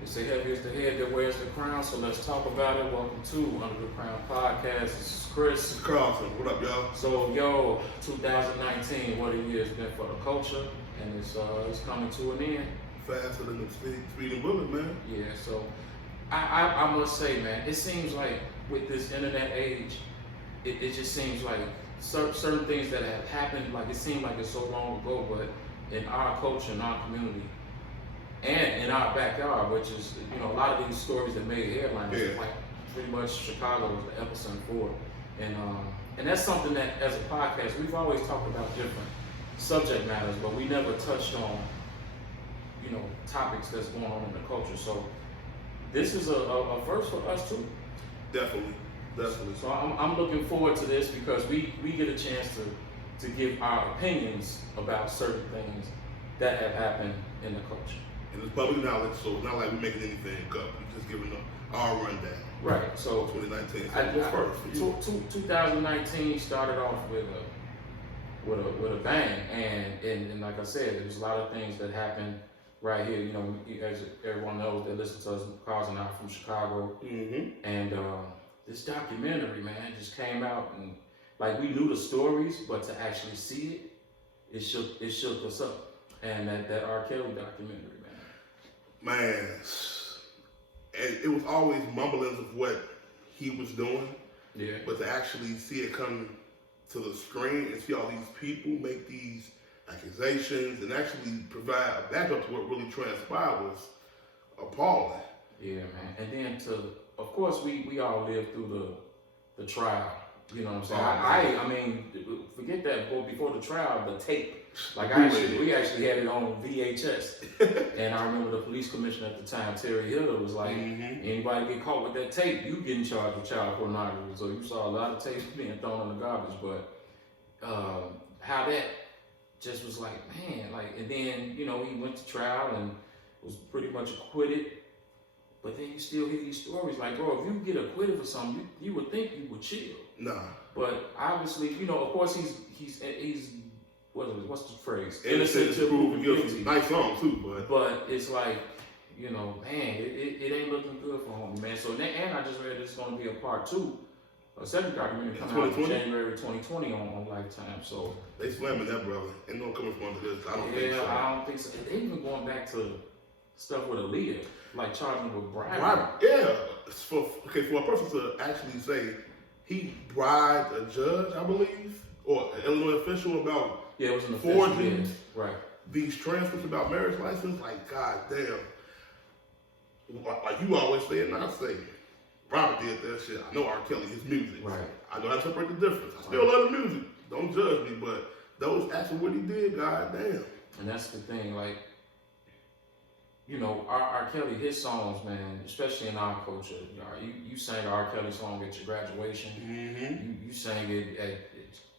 They say heavy is the head that wears the crown, so let's talk about it. Welcome to Under the Crown Podcast. This is Chris. This is Carlson. What up, y'all? So, 2019, what a year it's been for the culture, and it's coming to an end. Faster than the speed of bullet, man. Yeah, so I must say, man, it seems like with this internet age, it just seems like certain things that have happened, like it seemed like it's so long ago, but in our culture, in our community, and in our backyard, which is, a lot of these stories that made headlines, like pretty much Chicago was the epicenter for it. And that's something that, as a podcast, we've always talked about different subject matters, but we never touched on, topics that's going on in the culture. So this is a first for us too. Definitely. So I'm looking forward to this because we get a chance to give our opinions about certain things that have happened in the culture. And it's public knowledge, so it's not like we're making anything up. We're just giving our rundown. Right. So 2019. So what's first? 2019 started off with a bang, and like I said, there's a lot of things that happened right here. As everyone knows that listens to us, Carl's and I from Chicago, and this documentary, man, just came out, and like we knew the stories, but to actually see it shook us up. And that R. Kelly documentary, man, and it was always mumblings of what he was doing. Yeah. But to actually see it come to the screen and see all these people make these accusations and actually provide a backup to what really transpired was appalling. Yeah, man. And then of course, we all lived through the trial. You know what I'm saying? I mean, forget that. Before the trial, the tape. Like we actually had it on VHS. And I remember the police commissioner at the time, Terry Hill, was like, anybody get caught with that tape, you getting charged with child pornography. So you saw a lot of tapes being thrown in the garbage. But how that just was like, man, like, and then, he went to trial and was pretty much acquitted. But then you still hear these stories like, bro, if you get acquitted for something, you would think you would chill. Nah. But obviously, of course, he's what's the phrase? Innocent to proven guilty. Nice song too, but it's like, man, it ain't looking good for him, man. So and I just read there's going to be a part 2, a second documentary coming out in January 2020 on Lifetime. So they slamming that brother. Ain't no coming from under this. I don't think so. I don't think so. They even going back to stuff with Aaliyah, like charging with bribery. Yeah. For a person to actually say he bribed a judge, I believe, or an Illinois official about it was an forging right. these transcripts about marriage license, like, god damn. Like you always say and I say, Robert did that shit. I know R. Kelly, his music. Right. I know how to separate the difference. I still love the music. Don't judge me, but those acts of what he did, god damn. And that's the thing, like, R. Kelly, his songs, man, especially in our culture, you sang R. Kelly song at your graduation. You sang it at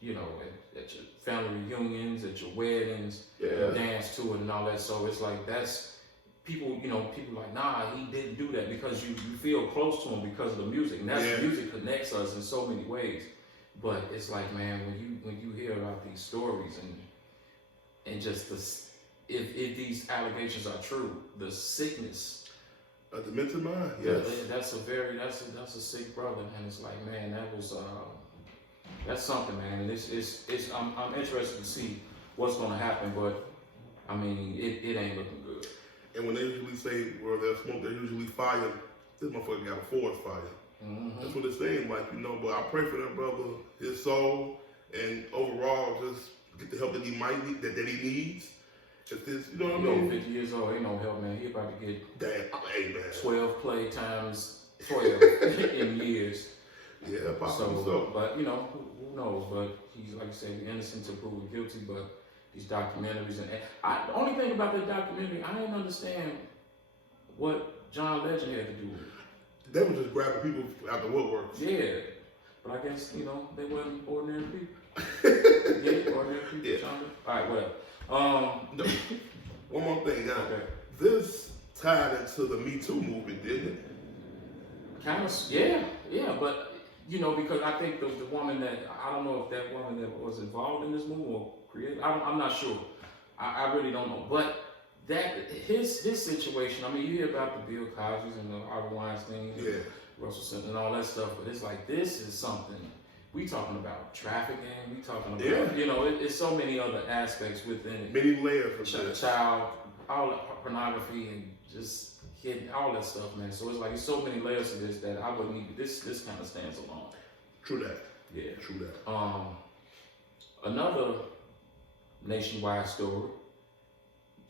your family reunions, at your weddings, you dance to it and all that. So it's like that's people like, nah, he didn't do that because you feel close to him because of the music. And that's music connects us in so many ways. But it's like, man, when you hear about these stories and just if these allegations are true, the sickness of the mental mind, yes. That's a sick brother, and it's like, man, that's something, man. And I'm interested to see what's gonna happen, but I mean, it ain't looking good. And when they usually say where there's smoke, there's usually fire. This motherfucker got a forest fire. That's what it seems like, But I pray for that brother, his soul, and overall, just get the help that he might need, that he needs. If this, you know what I mean? 50 years old, ain't no help, man. He about to get damn, hey, man. 12 play times 12 in years. Yeah, possibly so. But who knows? But he's, like I said, innocent to proven guilty. But these documentaries and the only thing about that documentary, I didn't understand what John Legend had to do with it. They were just grabbing people out the woodworks. Yeah, but I guess they weren't ordinary people. Ordinary people. Yeah. John. All right, well. No. One more thing, guys. Okay. This tied into the Me Too movement, didn't it? Kind of, yeah, but because I think the woman that I don't know if that woman that was involved in this movie or created, I'm not sure. I really don't know, but that his situation. I mean, you hear about the Bill Cosby's and the Harvey Weinstein, Russell Simmons, and all that stuff, but it's like this is something we talking about trafficking. We talking about it's so many other aspects within it. Many layers of child, all pornography and just hitting all that stuff, man. So it's like there's so many layers to this that I wouldn't even. This kind of stands alone. True that. Yeah. True that. Another nationwide story,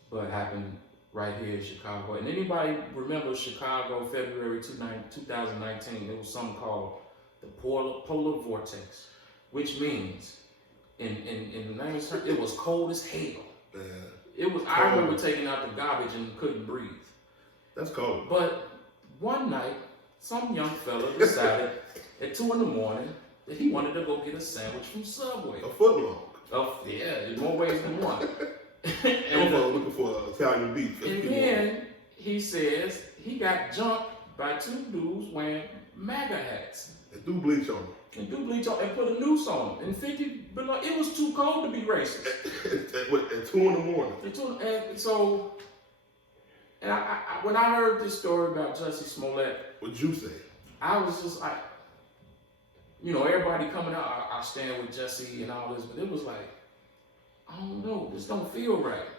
but happened right here in Chicago. And anybody remember Chicago, February 2019? There was something called the polar vortex, which means in the name of term, it was cold as hell. Man. It was. I remember taking out the garbage and couldn't breathe. That's cold. But one night, some young fella decided at 2 a.m. that he wanted to go get a sandwich from Subway. A foot long. Yeah, in more ways than one. And looking for Italian beef. And then he says he got jumped by 2 dudes wearing MAGA hats. And do bleach on them. And put a noose on them. And 50 below. It was too cold to be racist. At 2 a.m. And I, when I heard this story about Jussie Smollett, What'd you say? I was just like, everybody coming out, I stand with Jussie and all this, but it was like, I don't know, this don't feel right.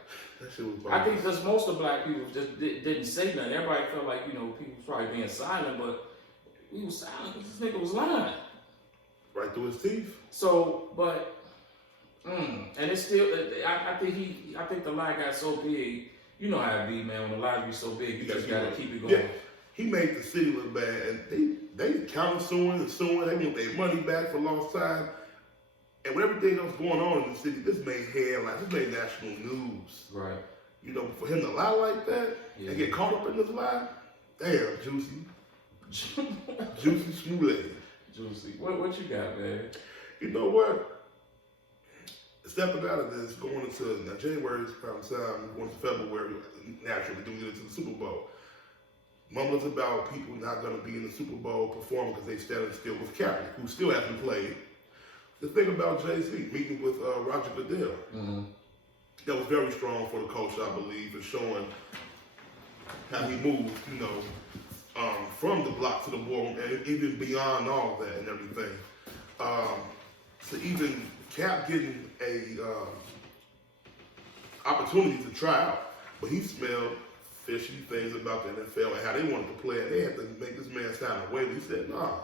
That shit was I think because most of black people just didn't say nothing. Everybody felt like, people was probably being silent, but we was silent because this nigga was lying. Right through his teeth. So, but, and it's still, I think the lie got so big. You know how it be, man. When the lies be so big, you just gotta keep it going. Yeah. He made the city look bad, and they counter-suing. They want their money back for lost time. And with everything that was going on in the city, this made headlines. This made national news. Right. For him to lie like that and get caught up in this lie, damn, Juicy. Juicy Smollett. Juicy. What you got, man? You know what? Stepping out of this, going into January is prime time, going to February, naturally, doing it to the Super Bowl. Mumblings about people not going to be in the Super Bowl performing because they standing still with Kaepernick, who still hasn't played. The thing about Jay-Z meeting with Roger Goodell, that was very strong for the coach, I believe, in showing how he moved, from the block to the boardroom and even beyond all that and everything. To even Cap getting a opportunity to try out, but he smelled fishy things about the NFL and how they wanted to play it. They had to make this man sign a waiver. He said, nah.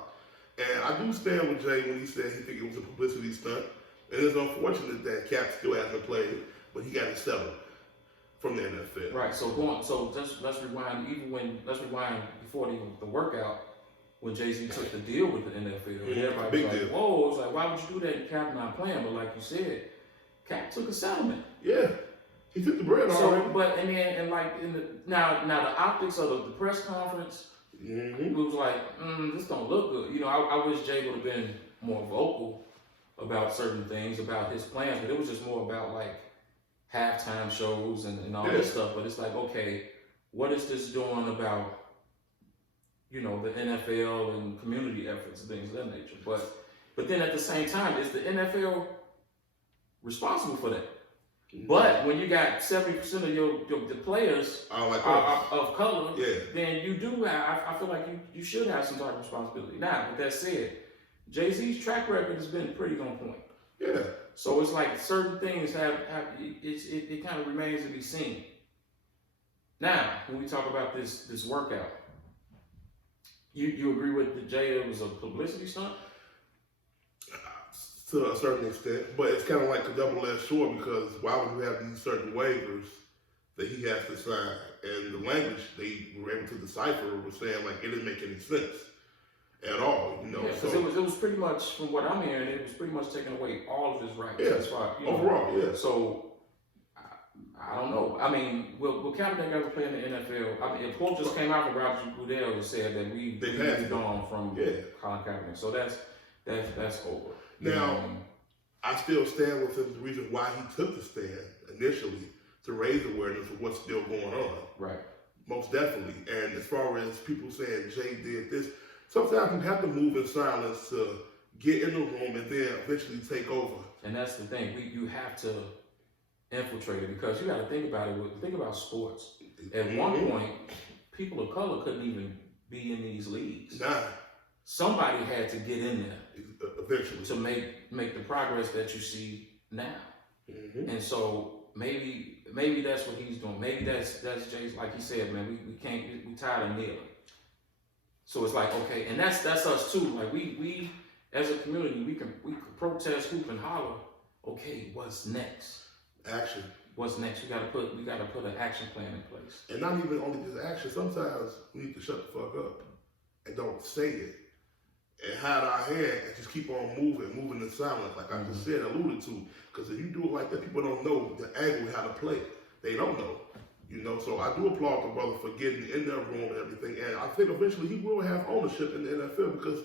And I do stand with Jay when he said he think it was a publicity stunt. And it's unfortunate that Cap still hasn't played, but he got it settled from the NFL. Right. So let's rewind. Let's rewind before the workout when Jay-Z took the deal with the NFL. And everybody was like, whoa, it was like, why would you do that if Cap not playing? But like you said, Cap took a settlement. Yeah. He took the bread already. Now the optics of the press conference, it was like, this don't look good. I wish Jay would have been more vocal about certain things, about his plans, but it was just more about like halftime shows and all this stuff. But it's like, okay, what is this doing about, the NFL and community efforts and things of that nature? But then at the same time, is the NFL responsible for that? But when you got 70% of the players of color, then you do have, I feel like you should have some type of responsibility. Now, with that said, Jay-Z's track record has been pretty on point. Yeah. So it's like certain things it kind of remains to be seen. Now, when we talk about this workout, you agree with Jay it was a publicity stunt? To a certain extent, but it's kind of like a double-edged sword because why would you have these certain waivers that he has to sign? And the language they were able to decipher was saying like it didn't make any sense at all, Yeah, because it was pretty much, from what I'm hearing, it was pretty much taking away all of his rights. Yeah, as far, overall, yeah. So I don't know. I mean, will Kaepernick ever play in the NFL? I mean, a quote just came out from Roger Goodell that said that we've moved on from Colin Kaepernick. So that's over. Now, I still stand with him. The reason why he took the stand initially to raise awareness of what's still going on. Right. Most definitely. And as far as people saying Jay did this, sometimes you have to move in silence to get in the room and then eventually take over. And that's the thing. You have to infiltrated, because you got to think about it. Think about sports. At one point, people of color couldn't even be in these leagues. Nah. Somebody had to get in there eventually to make the progress that you see now. And so maybe that's what he's doing. Maybe that's Jay's, like he said, man. We tired of kneeling. So it's like, okay, and that's us too. Like we as a community, we can protest, hoop, and holler. Okay, what's next? Action. What's next? We gotta put an action plan in place. And not even only just action. Sometimes we need to shut the fuck up and don't say it and hide our head and just keep on moving in silence, like I just said, alluded to. Because if you do it like that, people don't know the angle, how to play it. They don't know. You know, so I do applaud the brother for getting in that room and everything. And I think eventually he will have ownership in the NFL, because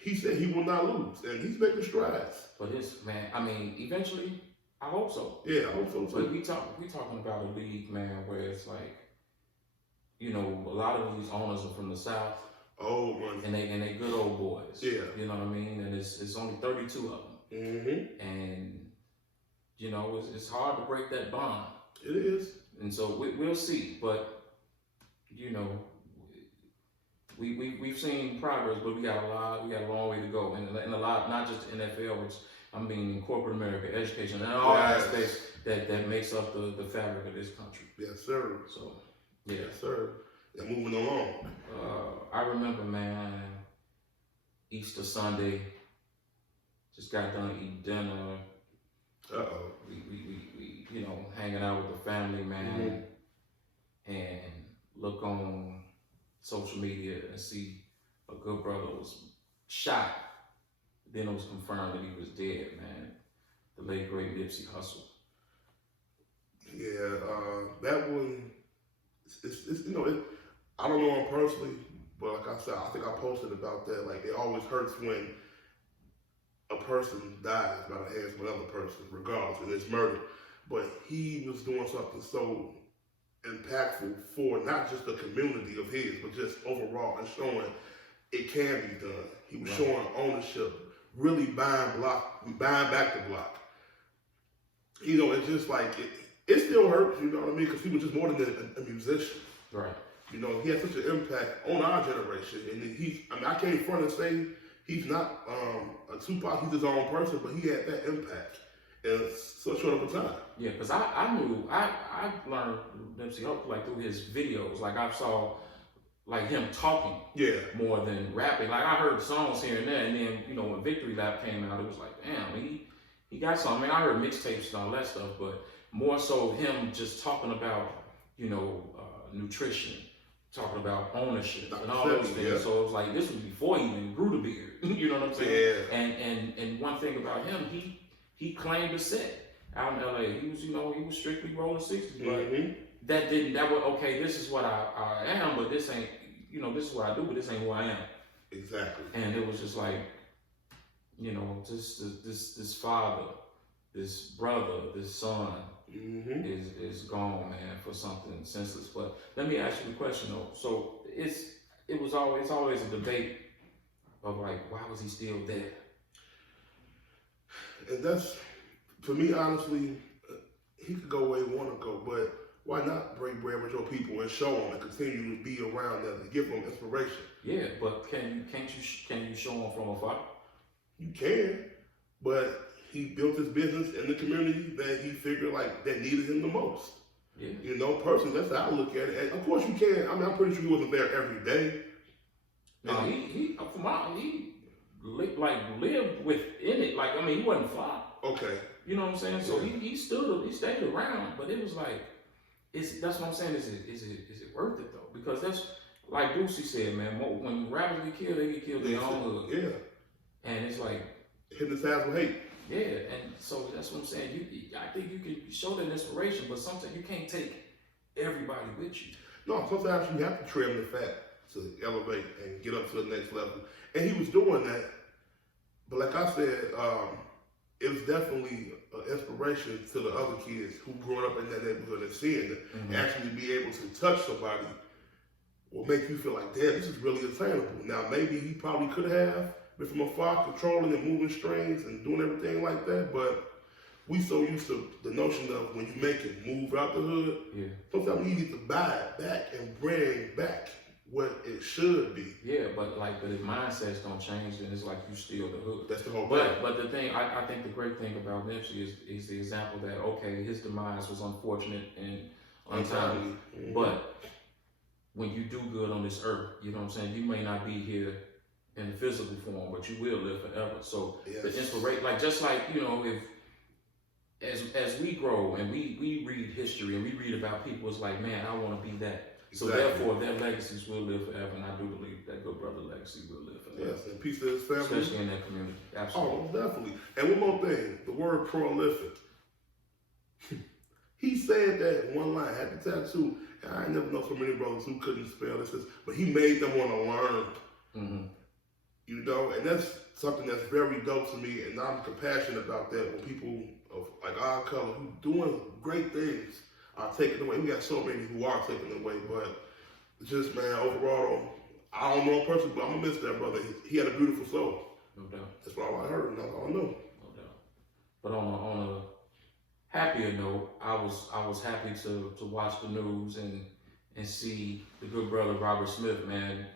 he said he will not lose, and he's making strides. But man, I mean, eventually, I hope so. Yeah, I hope so too. But we talking about a league, man, where it's like, you know, a lot of these owners are from the South. Oh, money. And they good old boys. Yeah. You know what I mean? And it's only 32 of them. And you know, it's hard to break that bond. It is. And so we'll see. But you know, we've seen progress, but we got a long way to go, and a lot, not just NFL, which I mean in corporate America, education, and all aspects that makes up the fabric of this country. Yes, sir. So yeah, yes, sir. And moving along. I remember, man, Easter Sunday, just got done eating dinner. We you know, hanging out with the family, man, and look on social media and see a good brother was shot. Then it was confirmed that he was dead, man. The late great Nipsey Hussle. Yeah, that one. It's you know, I don't know him personally, but like I said, I think I posted about that. Like, it always hurts when a person dies by the hands of another person, regardless, and it's murder. But he was doing something so impactful for not just the community of his, but just overall, and showing it can be done. He was showing ownership, really buying back the block. You know, it's just like, it still hurts, you know what I mean? Because he was just more than a musician. Right. You know, he had such an impact on our generation. And I can't front and say he's not a Tupac, he's his own person, but he had that impact in so short of a time. Yeah, because I learned Nipsey Hussle like through his videos. Like I saw like him talking more than rapping. Like I heard songs here and there, and then, you know, when Victory Lap came out, it was like, damn, he got something. I mean, I heard mixtapes and all that stuff, but more so him just talking about, you know, nutrition, talking about ownership and all those things. So it was like, this was before he even grew the beard. You know what I'm saying? Yeah. And one thing about him, he claimed a set out in LA. He was, you know, he was strictly rolling 60s, but that was okay, this is what I am, but this ain't, you know, this is what I do, but this ain't who I am. Exactly. And it was just like, you know, just this father, this brother, this son is gone, man, for something senseless. But let me ask you a question though. So it's always a debate of like, why was he still there? And that's, for me, honestly, he could go where he want to go, but why not break bread with your people and show them and continue to be around them and give them inspiration? Yeah, but can you show them from afar? You can, but he built his business in the community that he figured like that needed him the most. Yeah. You know, personally, that's how I look at it. And of course you can. I mean, I'm pretty sure he wasn't there every day. No, he lived within it. Like, I mean, he wasn't fly. Okay. You know what I'm saying? So he stayed around, but it was like, that's what I'm saying. Is it worth it though? Because that's like Boosie said, man. When rappers get killed, they get killed in their own hood. Yeah. And it's like hitting his ass with hate. Yeah, and so that's what I'm saying. I think you can show that inspiration, but sometimes you can't take everybody with you. No, sometimes you have to trim the fat to elevate and get up to the next level. And he was doing that. But like I said, it was definitely an inspiration to the other kids who grew up in that neighborhood and seeing it. And actually be able to touch somebody will make you feel like, damn, this is really attainable. Now, maybe he probably could have been from afar, controlling and moving strings and doing everything like that, but we so used to the notion of when you make it move out the hood, sometimes you need to buy it back and bring back what it should be. Yeah, but if mindsets don't change, then it's like you steal the hood. That's the whole thing. But the thing, I think the great thing about Nipsey is the example that, okay, his demise was unfortunate and untimely, but when you do good on this earth, you know what I'm saying, you may not be here in the physical form, but you will live forever. So the inspiration, just like, you know, if as we grow and we read history and we read about people, it's like, man, I want to be that. So therefore, their legacies will live forever, and I do believe that good brother legacy will live forever. Yes, and peace to his family. Especially in that community. Absolutely. Oh, definitely. And one more thing, the word prolific. He said that in one line, had the tattoo. And I never know so many brothers who couldn't spell this, but he made them want to learn. Mm-hmm. You know, and that's something that's very dope to me, and I'm compassionate about that when people of like our color who doing great things are taken away. We got so many who are taken away, but just, man, overall, I don't know a person, but I'm gonna miss that brother. He had a beautiful soul. No doubt. That's all I heard, and that's all I know. No doubt. But on a happier note, I was happy to watch the news and see the good brother Robert Smith, man,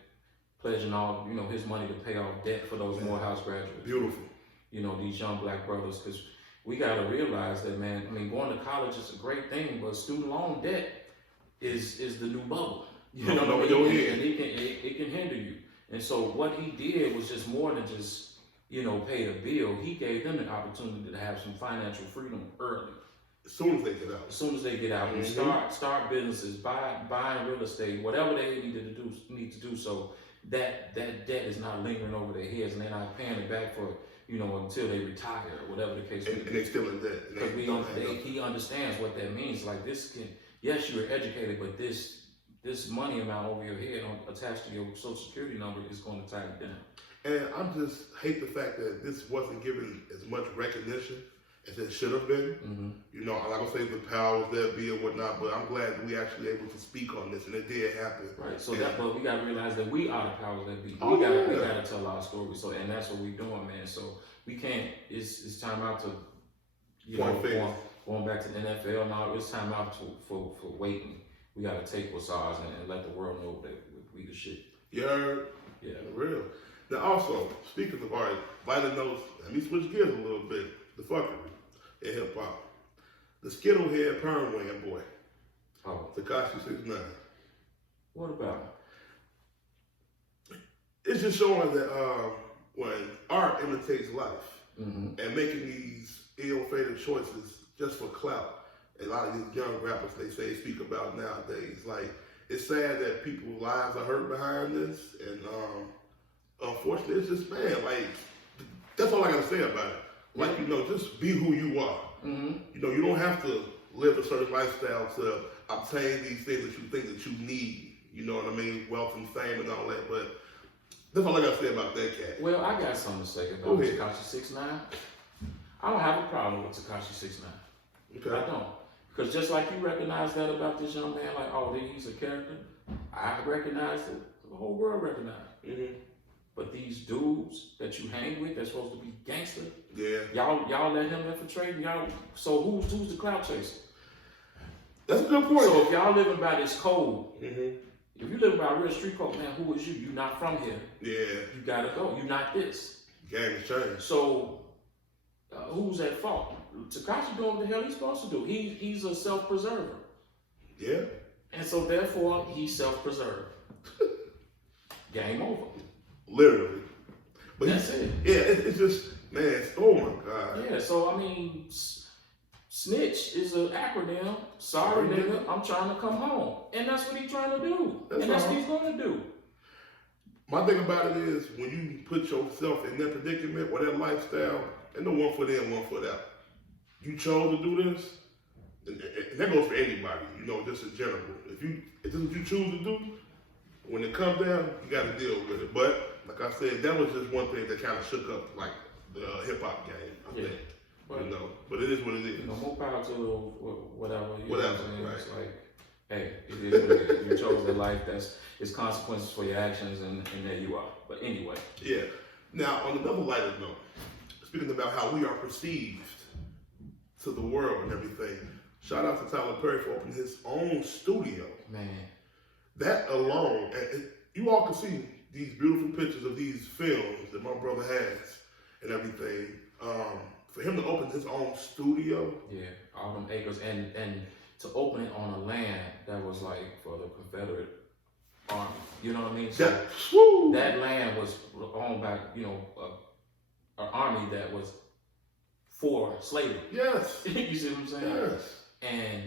pledging all, you know, his money to pay off debt for those Morehouse graduates. Beautiful. You know, these young black brothers, because we got to realize that, man, I mean, going to college is a great thing, but student loan debt is the new bubble. You know what I mean? And it can hinder you. And so what he did was just more than just, you know, pay a bill. He gave them the opportunity to have some financial freedom early. As soon as they get out. As soon as they get out. And start businesses, buying real estate, whatever they need to do so that debt is not lingering over their heads and they're not paying it back for, you know, until they retire or whatever the case may be. And they still in debt. Because he understands what that means. Like this can, yes, you're educated, but this money amount over your head attached to your social security number is going to tie you down. And I just hate the fact that this wasn't given as much recognition as it should have been. Mm-hmm. You know, I'm not gonna say the powers that be or whatnot, but I'm glad that we actually able to speak on this, and it did happen. Right. So but we gotta realize that we are the powers that be. We gotta tell our story. So, and that's what we're doing, man. So we can't. It's time out to, you know, going back to the NFL now. It's time out for waiting. We gotta take what's ours and let the world know that we the shit. Yeah. Real. Now, also, speaking of art, vital notes. Let me switch gears a little bit. The fuckery in hip hop. The Skittle head perm wearing boy. Oh. Tekashi 6ix9ine. What about him? It's just showing that when art imitates life and making these ill-fated choices just for clout, a lot of these young rappers they speak about nowadays. Like, it's sad that people's lives are hurt behind this, and unfortunately, it's just, man, like, that's all I gotta say about it. Like, you know, just be who you are. Mm-hmm. You know, you don't have to live a certain lifestyle to obtain these things that you think that you need. You know what I mean? Wealth and fame and all that. But that's all I got to say about that cat. Well, I got something to say about Tekashi 6ix9ine. I don't have a problem with Tekashi 6ix9ine. Okay. I don't. Because just like you recognize that about this young man, like, oh, he's a character, I recognize it. The whole world recognizes it. Mm-hmm. But these dudes that you hang with, that's supposed to be gangster. Yeah. Y'all let him infiltrate y'all. So who's the clout chaser? That's a good point. So if y'all living by this code, if you living by a real street code, man, who is you? You not from here. Yeah. You gotta go. You not this. Game is changed. So who's at fault? Tekashi doing what the hell he's supposed to do. He's a self-preserver. Yeah. And so therefore he's self-preserved. Game over. Literally. But that's it. Yeah, it's just, man, oh my God. Yeah, so I mean, snitch is an acronym. Sorry, nigga, I'm trying to come home. And that's what he's trying to do. That's what he's going to do. My thing about it is, when you put yourself in that predicament or that lifestyle, and no one foot in, one foot out. You chose to do this, and that goes for anybody, you know, just in general. If this is what you choose to do, when it comes down, you got to deal with it. But like I said, that was just one thing that kind of shook up like the hip hop game. I think, but, you know. But it is what it is. You know, more power to whatever. Whatever. Right. It's like, hey, it is what it is. You chose that life. It's consequences for your actions, and there you are. But anyway. Yeah. Now, on another lighter note, speaking about how we are perceived to the world and everything. Shout out to Tyler Perry for opening his own studio. Man. That alone, and you all can see these beautiful pictures of these films that my brother has and everything. For him to open his own studio. Yeah, all them acres, and to open it on a land that was like for the Confederate Army. You know what I mean? So that land was owned by, you know, an army that was for slavery. Yes. You see what I'm saying? Yes. And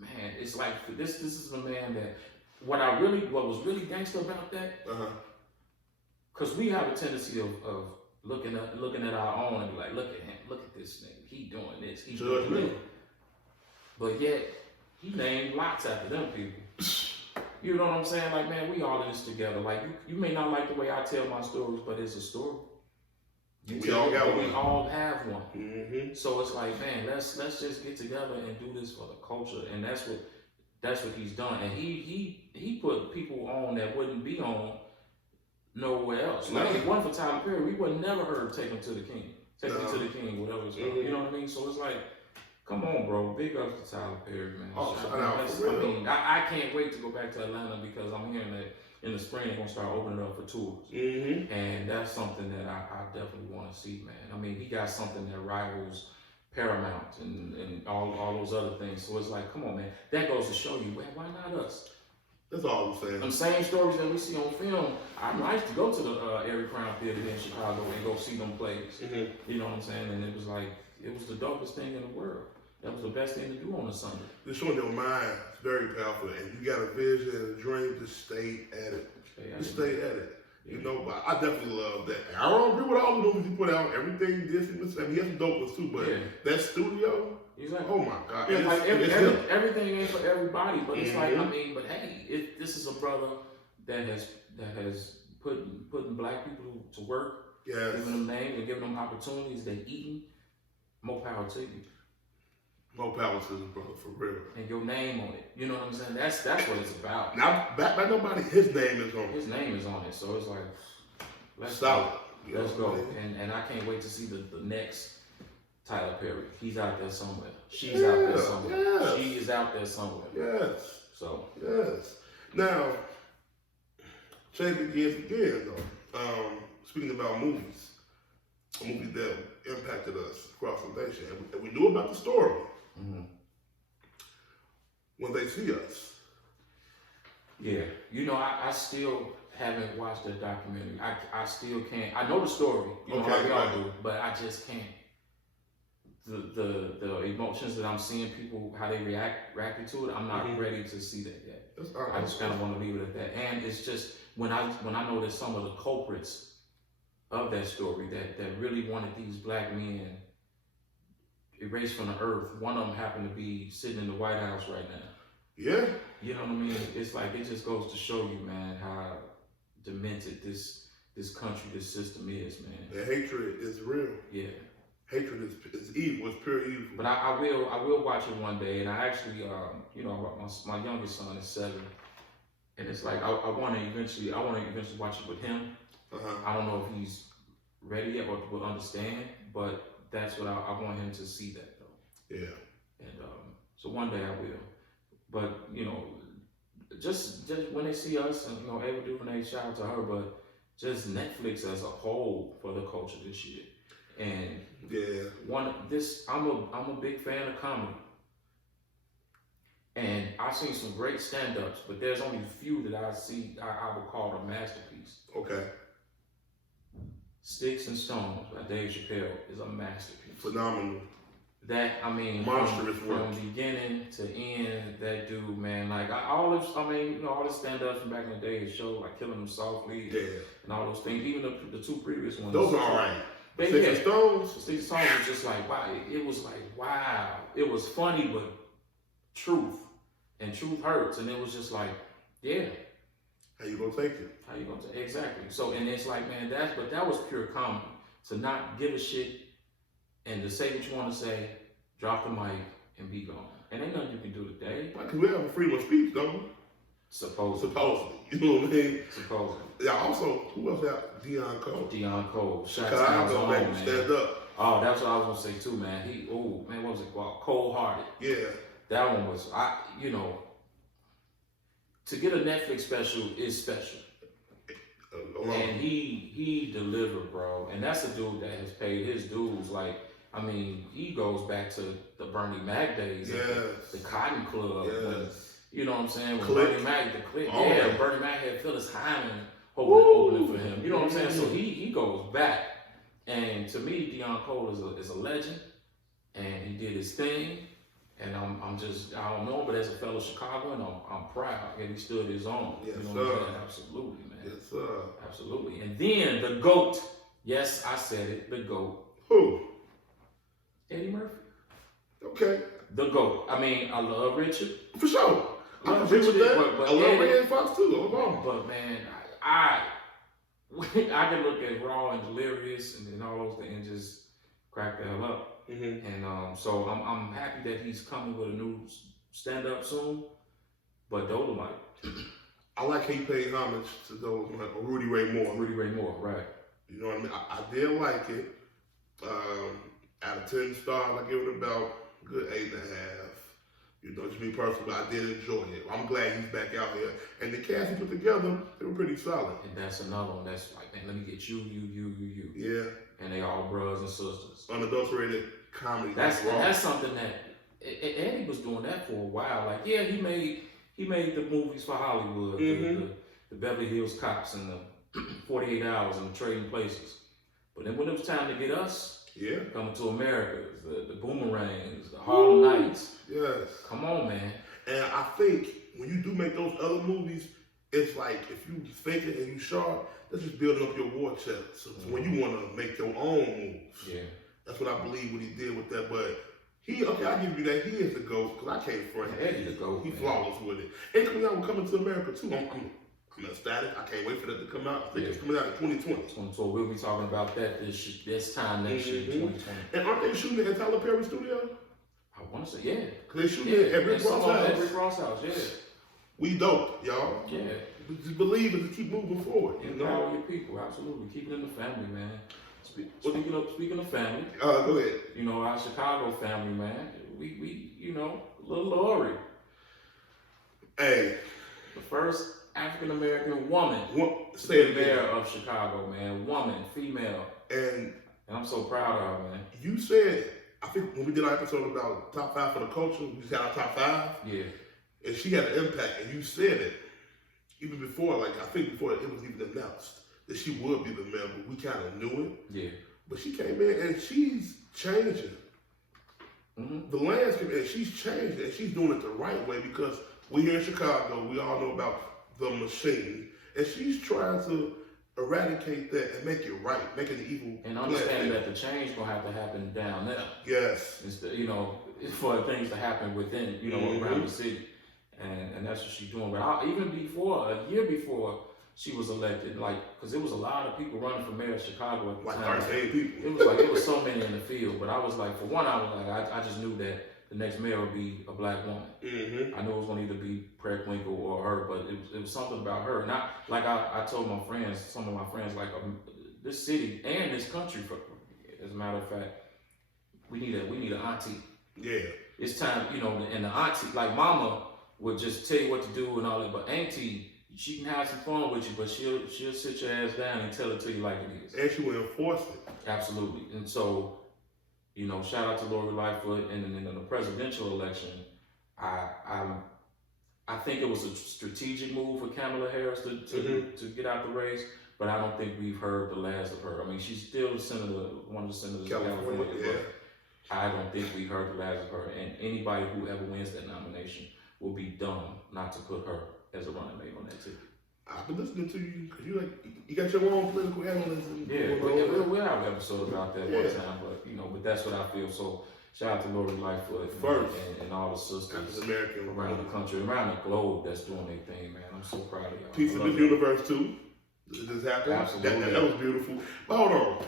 man, it's like this is a man that what was really gangster about that, because we have a tendency of looking at our own and be like, look at him, look at this nigga, he doing this, he doing that. But yet he named lots after them people. You know what I'm saying? Like, man, we all in this together. Like, you may not like the way I tell my stories, but it's a story. We all got one. We all have one. Mm-hmm. So it's like, man, let's just get together and do this for the culture, and that's what he's done. And he put people on that wouldn't be on nowhere else. Like, if it wasn't for Tyler Perry, we would never heard "Take Him to the King," "Take Me to the King," whatever it's called. You know what I mean? So it's like, come on, bro, big ups to Tyler Perry, man. I can't wait to go back to Atlanta because I'm hearing that in the spring they're gonna start opening up for tours, and that's something that I definitely want to see, man. I mean, he got something that rivals Paramount and all those other things. So it's like, come on, man. That goes to show you, man, why not us? That's all I'm saying. Them same stories that we see on film. I used to go to the Erie Crown Theater in Chicago and go see them plays. You know what I'm saying? And it was like, it was the dopest thing in the world. That was the best thing to do on a Sunday. Just showing your mind is very powerful, and you got a vision and a dream, just stay at it. Stay at it. You know, but I definitely love that. I don't agree with all the movies he put out. Everything he did, he has some dope ones too, but that studio, oh my God. Yeah, like everything ain't for everybody, but it's like, I mean, but hey, this is a brother that has putting black people to work, giving them names and giving them opportunities, they eating, more power to you. More power to his brother, for real. And your name on it. You know what I'm saying? That's what it's about. Not back by nobody, his name is on it. His name is on it. So it's like, let's go. Let's go. And I can't wait to see the next Tyler Perry. He's out there somewhere. She's out there somewhere. Yes. She is out there somewhere. Yes. So. Yes. Now, changing gears again though. Speaking about movies. A movie that impacted us across the nation. And we knew about the story. When they see us. Yeah. You know, I still haven't watched that documentary. I still can't. I know the story. You know, like we all do. But I just can't. The emotions that I'm seeing people, how they reacted to it, I'm not ready to see that yet. I just kind of want to leave it at that. And it's just, when I know that some of the culprits of that story that really wanted these black men erased from the earth. One of them happened to be sitting in the White House right now. Yeah. You know what I mean? It's like, it just goes to show you, man, how demented this country, this system is, man. The hatred is real. Yeah. Hatred is evil. It's pure evil. But I will watch it one day, and I actually, you know, my youngest son is 7, and it's like I want to eventually watch it with him. I don't know if he's ready yet or will understand, but that's what I want him to see that though. Yeah. And so one day I will. But you know, just when they see us, and you know, Ava DuVernay, shout out to her, but just Netflix as a whole for the culture this year. And I'm a big fan of comedy. And I've seen some great stand-ups, but there's only a few that I would call a masterpiece. Okay. Sticks and Stones by Dave Chappelle is a masterpiece. Phenomenal. That, I mean, from beginning to end, that dude, man, like all the stand-ups from back in the day, his show, like Killing Them Softly, and all those things, even the 2 previous ones. Those are all right. Sticks and Stones? Sticks and Stones was just like, wow, it was like, wow. It was funny, but truth. And truth hurts. And it was just like, yeah. How you gonna take it? How you gonna take it? Exactly. So, and it's like, man, that was pure comedy. To not give a shit and to say what you want to say, drop the mic, and be gone. And ain't nothing you can do today. Because we have a freedom of speech, don't we? Supposedly. You know what I mean? Supposedly. Yeah, also, who else out? Deion Cole. Deion Cole. Chicago, man. Stand up. Oh, that's what I was gonna say too, man. What was it called? Cold Hearted. Yeah. That one was, to get a Netflix special is special. And he delivered, bro. And that's a dude that has paid his dues. Like, I mean, he goes back to the Bernie Mac days. Yes. The Cotton Club. Yes. When, you know what I'm saying? When Click. Bernie Mac, the Click. Oh, yeah, man. Bernie Mac had Phyllis Hyman opening for him. You know what I'm saying? So he goes back. And to me, Deion Cole is a legend. And he did his thing. And I don't know, but as a fellow Chicagoan, I'm proud. And he stood his own. Yes, you know what I'm sir. saying? Absolutely, man. Yes, sir. Absolutely. And then the GOAT. Yes, I said it. The GOAT. Who? Eddie Murphy. Okay. The GOAT. I mean, I love Richard. For sure. I Love agree with Richard, that. but I love Eddie, Red Fox too. but man, I can look at Raw and Delirious and all those things and just crack the hell up. Mm-hmm. And so I'm happy that he's coming with a new stand-up soon. But Dolomite. I like how he paid homage to those like Rudy Ray Moore. Rudy Ray Moore, right. You know what I mean? I did like it. Out of 10 stars, I give it about a good 8.5. You know, just me personally, I did enjoy it. I'm glad he's back out here. And the cast he put together, they were pretty solid. And that's another one that's like, man, let me get you. Yeah. And they all brothers and sisters. Unadulterated comedy. That's something that Eddie was doing that for a while. Like, yeah, he made the movies for Hollywood, the Beverly Hills Cops and the 48 Hours and the Trading Places. But then when it was time to get us, Coming to America, the Boomerangs, the Harlem Nights. Yes. Come on, man. And I think when you do make those other movies, it's like if you think it and you sharp, that's just building up your war chest. So when you want to make your own moves, that's what I believe what he did with that. But I'll give you that. He is the GOAT because I can't front him. Eddie the GOAT. He's flawless with it. And coming out with Coming to America too. I'm ecstatic. I can't wait for that to come out. I think it's coming out in 2020. So we'll be talking about that this time next year, 2020. And aren't they shooting it at Tyler Perry Studio? I want to say, yeah. Because they shooting it at Rick Ross house. At Rick Ross house, yeah. We dope, y'all. Yeah. Just believe and just keep moving forward. Empower your people, absolutely. Keep it in the family, man. Speaking of family. Go ahead. You know, our Chicago family, man. We little Lori. Hey. The first African-American woman mayor of Chicago, man. Woman, female. And I'm so proud of her, man. You said, I think when we did our episode about top 5 for the culture, we just had our top 5. Yeah. And she had an impact, and you said it even before, I think before it was even announced that she would be the mayor, but we kind of knew it. Yeah. But she came in and she's changing the landscape, and she's changing, and she's doing it the right way because we here in Chicago, we all know about the machine, and she's trying to eradicate that and make it right, making the evil. And understand that the change gonna have to happen down there. Yes. Instead, for things to happen within, around the city, and that's what she's doing. But even a year before she was elected, because there was a lot of people running for mayor of Chicago at the time. 38 people. It was so many in the field. But I was like, for one, I just knew that the next mayor would be a black woman. Mm-hmm. I knew it was going to either be Craig Winkle or her, but it was something about her. And I told my friends, some of my friends, this city and this country, as a matter of fact, we need an auntie. Yeah. It's time, and the auntie, like mama would just tell you what to do and all that, but auntie, she can have some fun with you, but she'll sit your ass down and tell it to you like it is. And she will enforce it. Absolutely. And so, shout out to Lori Lightfoot, and in the presidential election, I think it was a strategic move for Kamala Harris to get out the race, but I don't think we've heard the last of her. I mean, she's still one of the senators of California, but I don't think we've heard the last of her. And anybody who ever wins that nomination will be dumb not to put her as a running mate on that ticket. I've been listening to you because you got your own political analysts. We'll have an episode about that one time, but that's what I feel. So shout out to Lori Lightfoot and all the sisters around the country, around the globe that's doing their thing, man. I'm so proud of y'all. Peace in this universe too. This happened. Absolutely. That was beautiful. But hold on.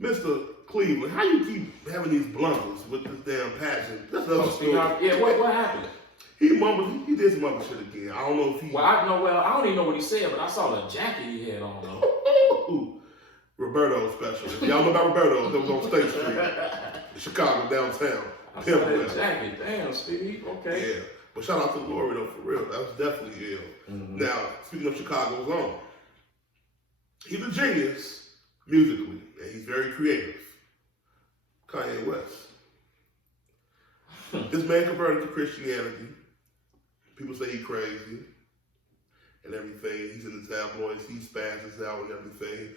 Mr. Cleveland, how you keep having these blunders with this damn passion? That's another story. What happened? He mumbled. He did some other shit again. I don't know if he. I don't even know what he said, but I saw the jacket he had on. Roberto special. If y'all know about Roberto, that was on State Street, in Chicago, downtown. I saw that jacket. Damn, Steve. Okay. Yeah. But shout out to Lori, though, for real. That was definitely ill. Mm-hmm. Now, speaking of Chicago's own, he's a genius musically, and he's very creative. Kanye West. This man converted to Christianity. People say he's crazy and everything. He's in the tabloids. He spazzes out and everything.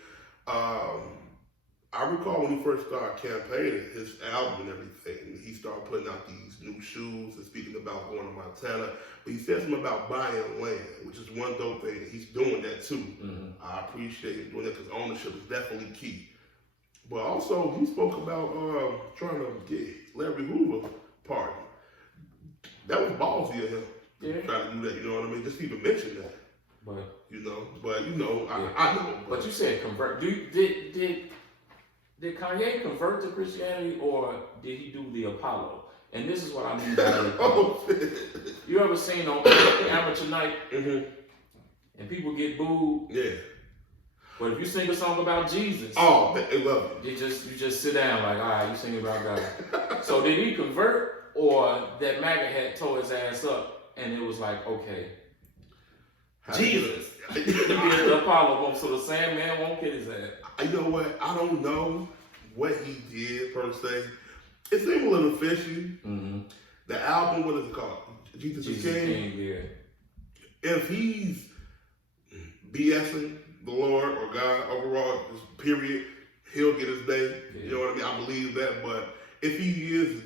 I recall when he first started campaigning, his album and everything, he started putting out these new shoes and speaking about going to Montana. But he said something about buying land, which is one dope thing. He's doing that too. Mm-hmm. I appreciate him doing that because ownership is definitely key. But also, he spoke about trying to get Larry Hoover pardoned. That was ballsy of him. Yeah. Trying to do that, you know what I mean? Just even mention that. But I know. But you said convert. Did Kanye convert to Christianity, or did he do the Apollo? And this is what I mean by the Apollo. You ever seen on Amateur Night, and people get booed? Yeah. But if you sing a song about Jesus, they love it. You just sit down like, all right, you sing about God. So did he convert, or that MAGA hat tore his ass up, and it was like, okay, Jesus, the Apollo, so the Sandman won't get his ass. You know what? I don't know what he did per se. It seemed a little fishy. Mm-hmm. The album, what is it called? Jesus is King. Yeah. If he's BSing the Lord or God overall, period, he'll get his day. Yeah. You know what I mean? I believe that. But if he is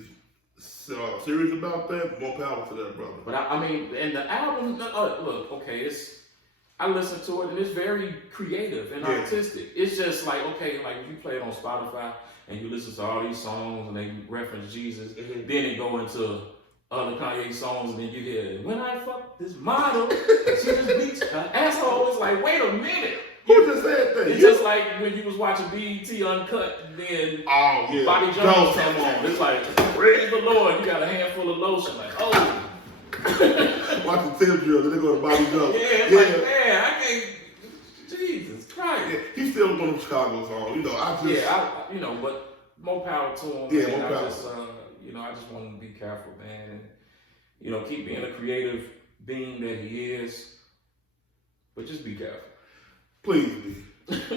serious about that, more power to that brother. But I mean, and the album, look, okay, I listen to it and it's very creative and artistic. It's just like, okay, like if you play it on Spotify and you listen to all these songs and they reference Jesus, then it go into other Kanye songs and then you hear, when I fuck this model, she just beats her asshole. It's like, wait a minute. Who just said that? It's just like when you was watching BET Uncut and then Bobby Jones come on. It's like, praise the Lord, you got a handful of lotion. Like, oh. Watching Tim Drill, then they go to Bobby Jones. Like, man, I can't. Jesus Christ. Yeah, he's still one of Chicago's own. But more power to him. Yeah, more power. I just want him to be careful, man. And, keep being a creative being that he is, but just be careful. Please be.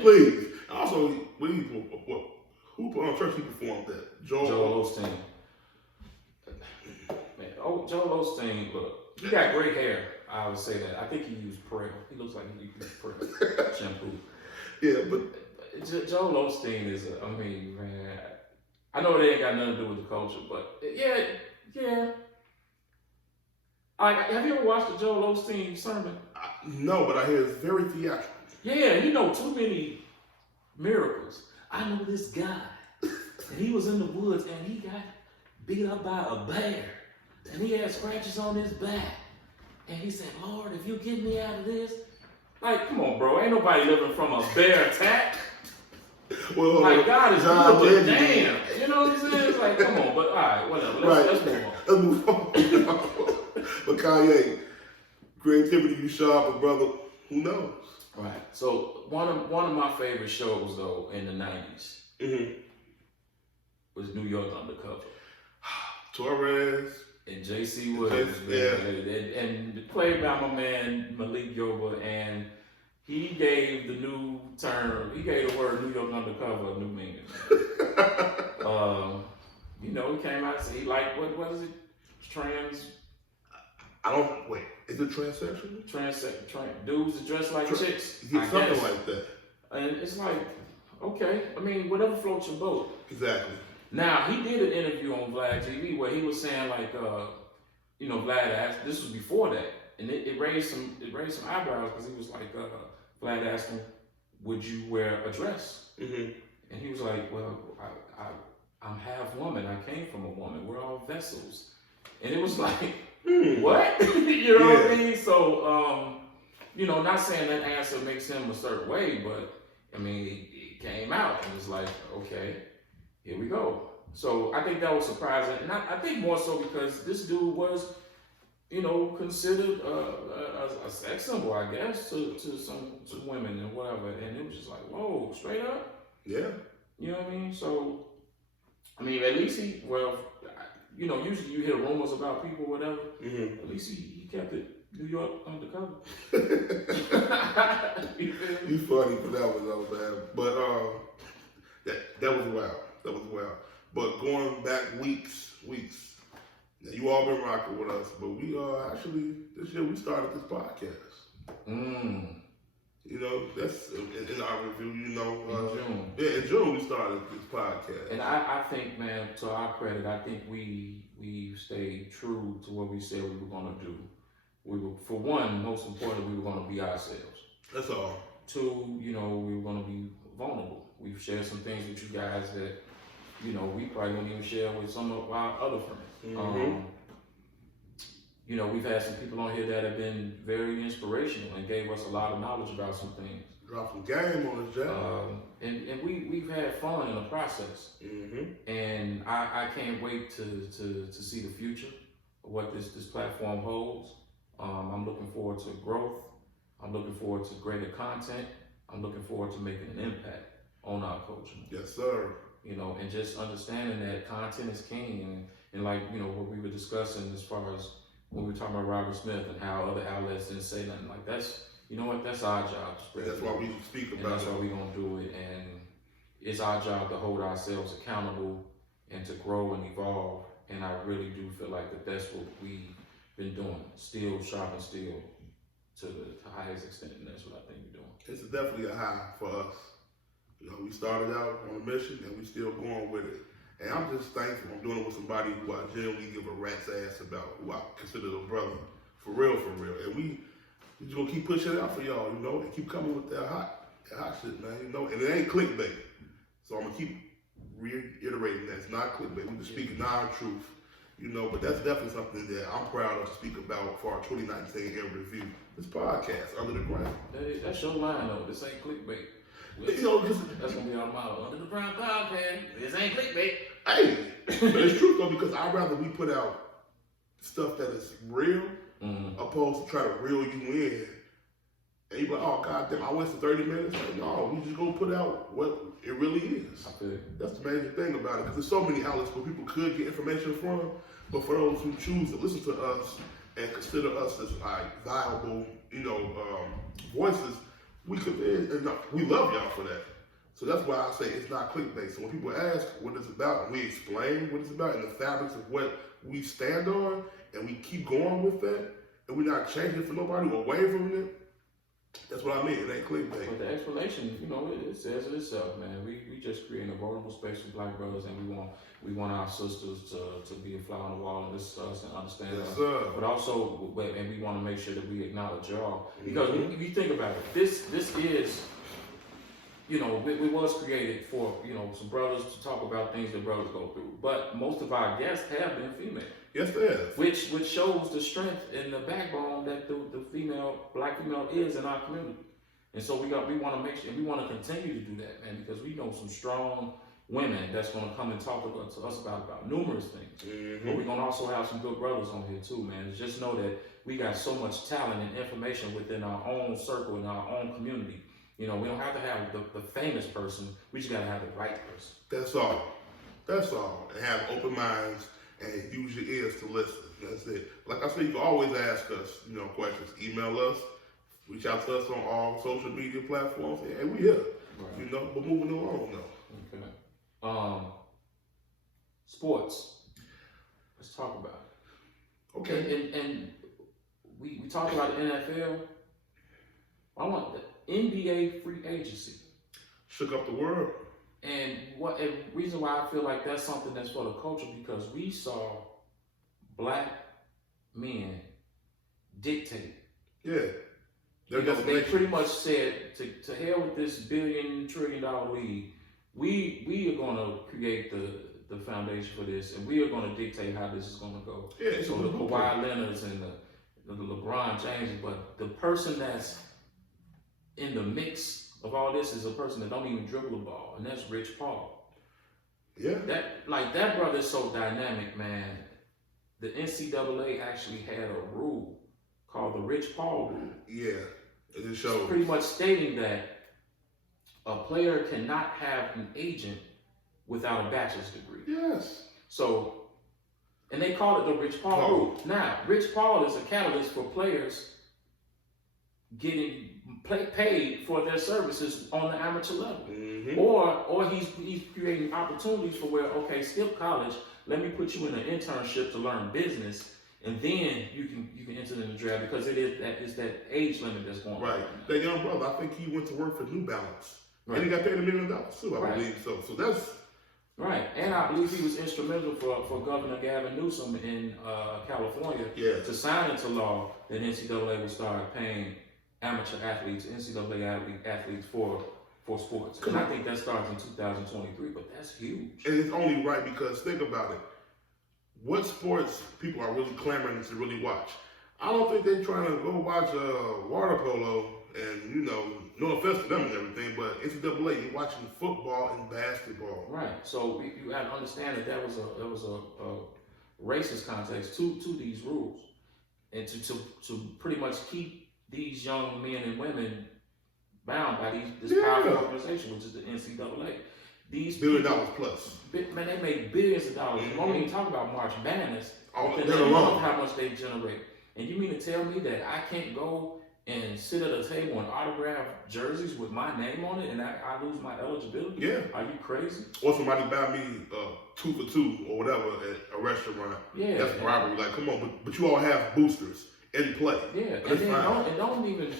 Please. Also, who church he performed that? Joel Osteen. Joel Osteen, look, he got great hair. I would say that. I think he used Prel. He looks like he used Prel shampoo. Yeah, but Joel Osteen is, man, I know it ain't got nothing to do with the culture, but yeah. Have you ever watched the Joel Osteen sermon? No, but I hear it's very theatrical. Yeah, too many miracles. I know this guy, and he was in the woods, and he got beat up by a bear. And he had scratches on his back. And he said, Lord, if you get me out of this. Like, come on, bro. Ain't nobody living from a bear attack. Well, like, God is good, but damn. You know what I'm saying? It's like, come on. But, all right, whatever. Let's move on. Let's move on. But Kanye, creativity be sharp, but brother, who knows? Right. So, one of my favorite shows, though, in the 90s was New York Undercover. Torres. And J.C. Williams, and played by my man Malik Yoba, and he gave the new term, he gave the word New York Undercover a new meaning. He came out and said he liked, what is it? Trans? Is it transsexual? Dudes that dress like chicks. Something like that. And it's like, okay, whatever floats your boat. Exactly. Now, he did an interview on Vlad TV where he was saying like, Vlad asked, this was before that, and it raised some eyebrows because he was like, Vlad asked him, would you wear a dress? Mm-hmm. And he was like, well, I'm half woman. I came from a woman. We're all vessels. And it was like, what? You know what I mean? So, not saying that answer makes him a certain way, but it came out and it's like, okay. Here we go. So I think that was surprising. And I think more so because this dude was, considered a sex symbol, I guess, to some women and whatever. And it was just like, whoa, straight up. Yeah. You know what I mean? So, I mean, at least usually you hear rumors about people, whatever. Mm-hmm. At least he kept it New York undercover. You funny for that one, though, man. But that was wild. That was wild. But going back weeks. Now, you all been rocking with us, but we actually this year we started this podcast. You know, that's in our review. You know, in June. Yeah, in June we started this podcast. And I think, man, to our credit, I think we stayed true to what we said we were gonna do. We were, for one, most important, we were gonna be ourselves. That's all. Two, we were gonna be vulnerable. We've shared some things with you guys that, we probably won't even share with some of our other friends. Mm-hmm. We've had some people on here that have been very inspirational and gave us a lot of knowledge about some things. Drop some game on us, Jack. And we've had fun in the process. Mm-hmm. And I can't wait to see the future of what this platform holds. I'm looking forward to growth. I'm looking forward to greater content. I'm looking forward to making an impact on our culture. Yes, sir. And just understanding that content is king, and like, what we were discussing as far as when we were talking about Robert Smith and how other outlets didn't say nothing, like that's our job to spread. That's why we speak about it. That's why we're gonna do it, and it's our job to hold ourselves accountable and to grow and evolve. And I really do feel like that's what we've been doing, still sharp and still to the highest extent, and that's what I think we're doing. It's definitely a high for us. We started out on a mission and we still going with it. And I'm just thankful I'm doing it with somebody who I genuinely give a rat's ass about, who I consider a brother. For real. And we just gonna keep pushing it out for y'all, and keep coming with that hot shit, man, and it ain't clickbait. So I'm gonna keep reiterating that. It's not clickbait. We just speaking non-truth, but that's definitely something that I'm proud of to speak about for our 2019 in review. This podcast, Under the Ground. That's your line, though. This ain't clickbait. That's gonna be our motto. Under the Ground podcast. This ain't clickbait. Hey, but it's true though, because I'd rather we put out stuff that is real, opposed to try to reel you in. And you be like, oh god damn, I wasted 30 minutes. Like, no, we just gonna put out what it really is. That's the major thing about it, because there's so many outlets where people could get information from, but for those who choose to listen to us and consider us as like viable, voices, we love y'all for that. So that's why I say it's not clickbait. So when people ask what it's about, and we explain what it's about and the fabrics of what we stand on, and we keep going with that, and we're not changing it for nobody or wavering it, that's what I mean. It ain't clickbait. But the explanation, it says it itself, man. We just creating a vulnerable space for Black brothers, and we want our sisters to be a fly on the wall and listen to us and understand us. Sir. But also, and we want to make sure that we acknowledge y'all, because if you think about it, this is, it was created for some brothers to talk about things that brothers go through. But most of our guests have been female. Yes, they have. Which shows the strength and the backbone that the Black female is in our community. And so we want to make sure, and we want to continue to do that, man, because we know some strong women that's going to come and talk to us about numerous things. But we're going to also have some good brothers on here too, man. Just know that we got so much talent and information within our own circle, in our own community. We don't have to have the famous person. We just got to have the right person. That's all. And have open minds and use your ears to listen. That's it. Like I said, you can always ask us, questions. Email us. Reach out to us on all social media platforms. And we here. Right. But moving along now. Okay. Sports. Let's talk about it. Okay. And we talked about the NFL. I want the NBA free agency. Shook up the world. And the reason why I feel like that's something that's for the culture, because we saw Black men dictate. Yeah. They pretty much said, to hell with this $1 trillion league. We are going to create the foundation for this, and we are going to dictate how this is going to go. Yeah, so the Kawhi Leonards and the LeBron James, but the person that's in the mix of all this is a person that don't even dribble the ball, and that's Rich Paul. Yeah. That brother is so dynamic, man. The NCAA actually had a rule called the Rich Paul rule. Yeah, it shows. Pretty much stating that a player cannot have an agent without a bachelor's degree. Yes. So, and they call it the Rich Paul rule. Now, Rich Paul is a catalyst for players getting paid for their services on the amateur level. Mm-hmm. Or he's creating opportunities for where, okay, skip college, let me put you in an internship to learn business, and then you can enter in the draft, because it is that age limit that's going on. Right. That young brother, I think he went to work for New Balance. Right. And he got paid $1 million too, I believe. So that's right. And I believe he was instrumental for Governor Gavin Newsom in California to sign into law that NCAA would start paying amateur athletes, NCAA athletes for sports. And I think that starts in 2023, but that's huge. And it's only right, because think about it. What sports people are really clamoring to really watch? I don't think they're trying to go watch water polo, and no offense to them and everything, but NCAA, you're watching football and basketball. Right. So you have to understand that was a racist context to these rules, and to pretty much keep these young men and women bound by this powerful organization, which is the NCAA. These $1 billion plus. Man, they make billions of dollars. Mm-hmm. We don't even talk about March Madness. But they love how much they generate. And you mean to tell me that I can't go and sit at a table and autograph jerseys with my name on it, and I lose my eligibility? Yeah. Are you crazy? Or somebody buy me 2 for $2 or whatever at a restaurant. Yeah. That's bribery. Like, come on, but you all have boosters in play. Yeah. And then don't even.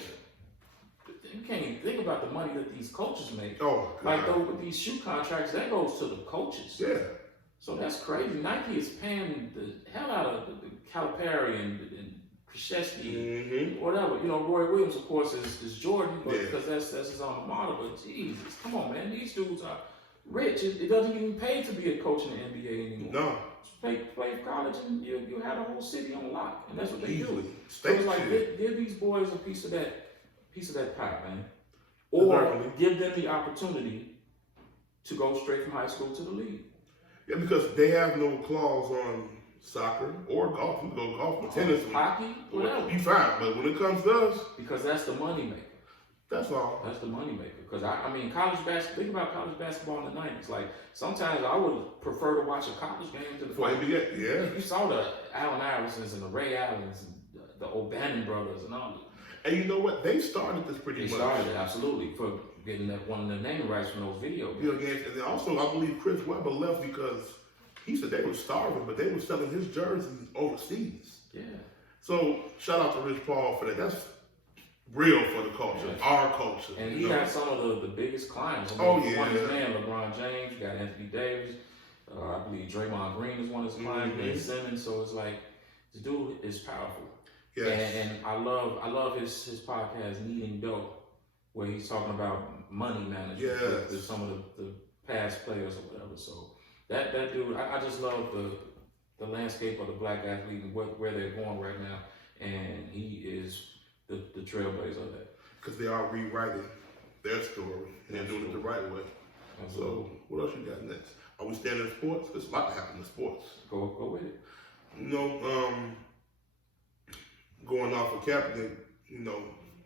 You can't even think about the money that these coaches make. Oh, God. Like, though, with these shoe contracts, that goes to the coaches. Yeah. So that's crazy. Nike is paying the hell out of the Calipari and Krzyzewski, whatever. Roy Williams, of course, is Jordan, because that's his alma mater. But Jesus, come on, man, these dudes are rich. It doesn't even pay to be a coach in the NBA anymore. No. Play college, and you have a whole city on lock, and that's what they do. So State it's like, shit. give these boys a piece of that pie, man, or give them the opportunity to go straight from high school to the league. Yeah, because they have no clause on soccer or golf. You go golf or tennis, hockey, whatever. You fine, but when it comes to us, because that's the money maker. That's all. That's the money maker. Because I mean, college basketball. Think about college basketball in the '90s. Like, sometimes I would prefer to watch a college game to the NBA. Yeah. You saw the Allen Iversons and the Ray Allens and the O'Bannon brothers and all. And you know what? They started this pretty much. They started it, absolutely, for getting one of the naming rights from those video games. And then also, I believe Chris Webber left because he said they were starving, but they were selling his jerseys overseas. Yeah. So shout out to Rich Paul for that. That's real for the culture, our culture. And he had some of the biggest clients. Oh, One yeah. of his man, LeBron James, you got Anthony Davis. I believe Draymond Green is one of his clients, Ben Simmons. So it's like, the dude is powerful. Yes. And I love his podcast, Kneading Dough, where he's talking about money management with some of the past players or whatever. So that dude, I just love the landscape of the black athlete and where they're going right now. And he is the trailblazer of that. Because they are rewriting their story and they're doing it the right way. Absolutely. So what else you got next? Are we staying in sports? There's a lot happening in sports. Go with it. Going off of Kaepernick,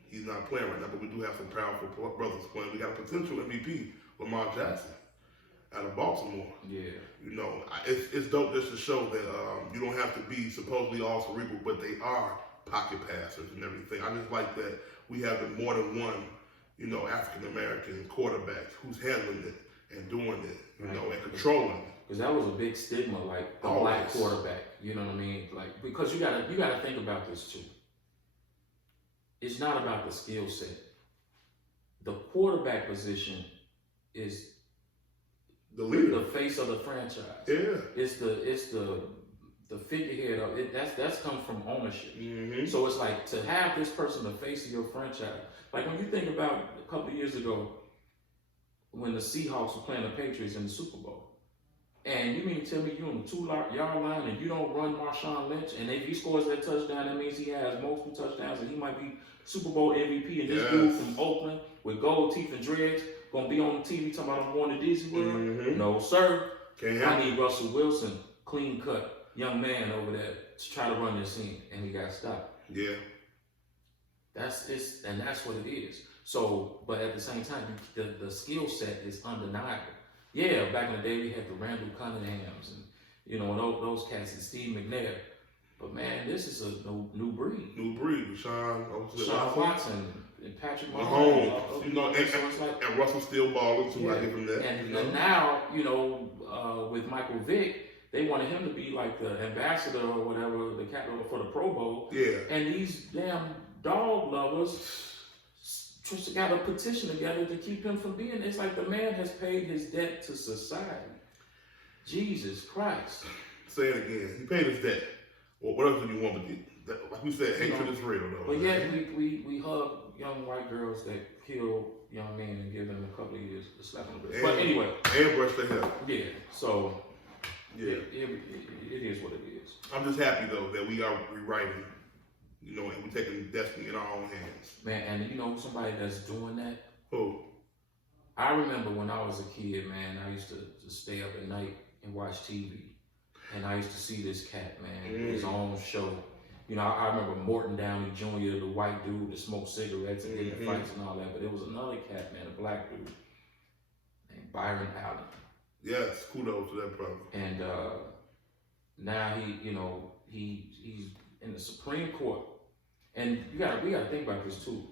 he's not playing right now, but we do have some powerful brothers playing. We got a potential MVP, Lamar Jackson, out of Baltimore. Yeah. It's dope just to show that you don't have to be supposedly all cerebral, but they are pocket passers and everything. I just like that we have more than one, African American quarterback who's handling it and doing it, and controlling it. Because that was a big stigma, like the black quarterback. You know what I mean? Like, because you gotta think about this too. It's not about the skill set. The quarterback position is the leader, the face of the franchise. Yeah, it's the figurehead of it. That's come from ownership. Mm-hmm. So it's like, to have this person the face of your franchise. Like, when you think about a couple of years ago, when the Seahawks were playing the Patriots in the Super Bowl. And you mean to tell me you're on the 2-yard line and you don't run Marshawn Lynch, and if he scores that touchdown, that means he has multiple touchdowns and he might be Super Bowl MVP, and this dude from Oakland with gold teeth and dreads gonna be on the TV talking about I'm going to Disney World? Mm-hmm. No, sir. I need Russell Wilson, clean cut young man over there to try to run this scene, and he got stopped. Yeah. And that's what it is. So, but at the same time, the skill set is undeniable. Yeah, back in the day we had the Randall Cunninghams and those cats and Steve McNair. But man, this is a new breed. New breed. Sean Watson and Patrick Mahomes. Mahomes. And Russell still balling too. Yeah. I give him that. And now, with Michael Vick, they wanted him to be like the ambassador or whatever, the captain for the Pro Bowl. Yeah. And these damn dog lovers just got a petition together to keep him from being. It's like the man has paid his debt to society. Jesus Christ. Say it again. He paid his debt. Well, what else do you want to do? Like we said, hatred is real, though. But yet we hug young white girls that kill young men and give them a couple of years to slap on the wrist. But anyway. And brush their hair. Yeah. So. Yeah. It is what it is. I'm just happy though that we are rewriting, and we're taking destiny in our own hands. Man, and somebody that's doing that. Who? I remember when I was a kid, man. I used to stay up at night and watch TV. And I used to see this cat, man, his own show. I remember Morton Downey Jr., the white dude that smoked cigarettes and did the fights and all that. But there was another cat, man, a black dude named Byron Allen. Yes, kudos to that brother. And now he's in the Supreme Court. And we gotta think about this too.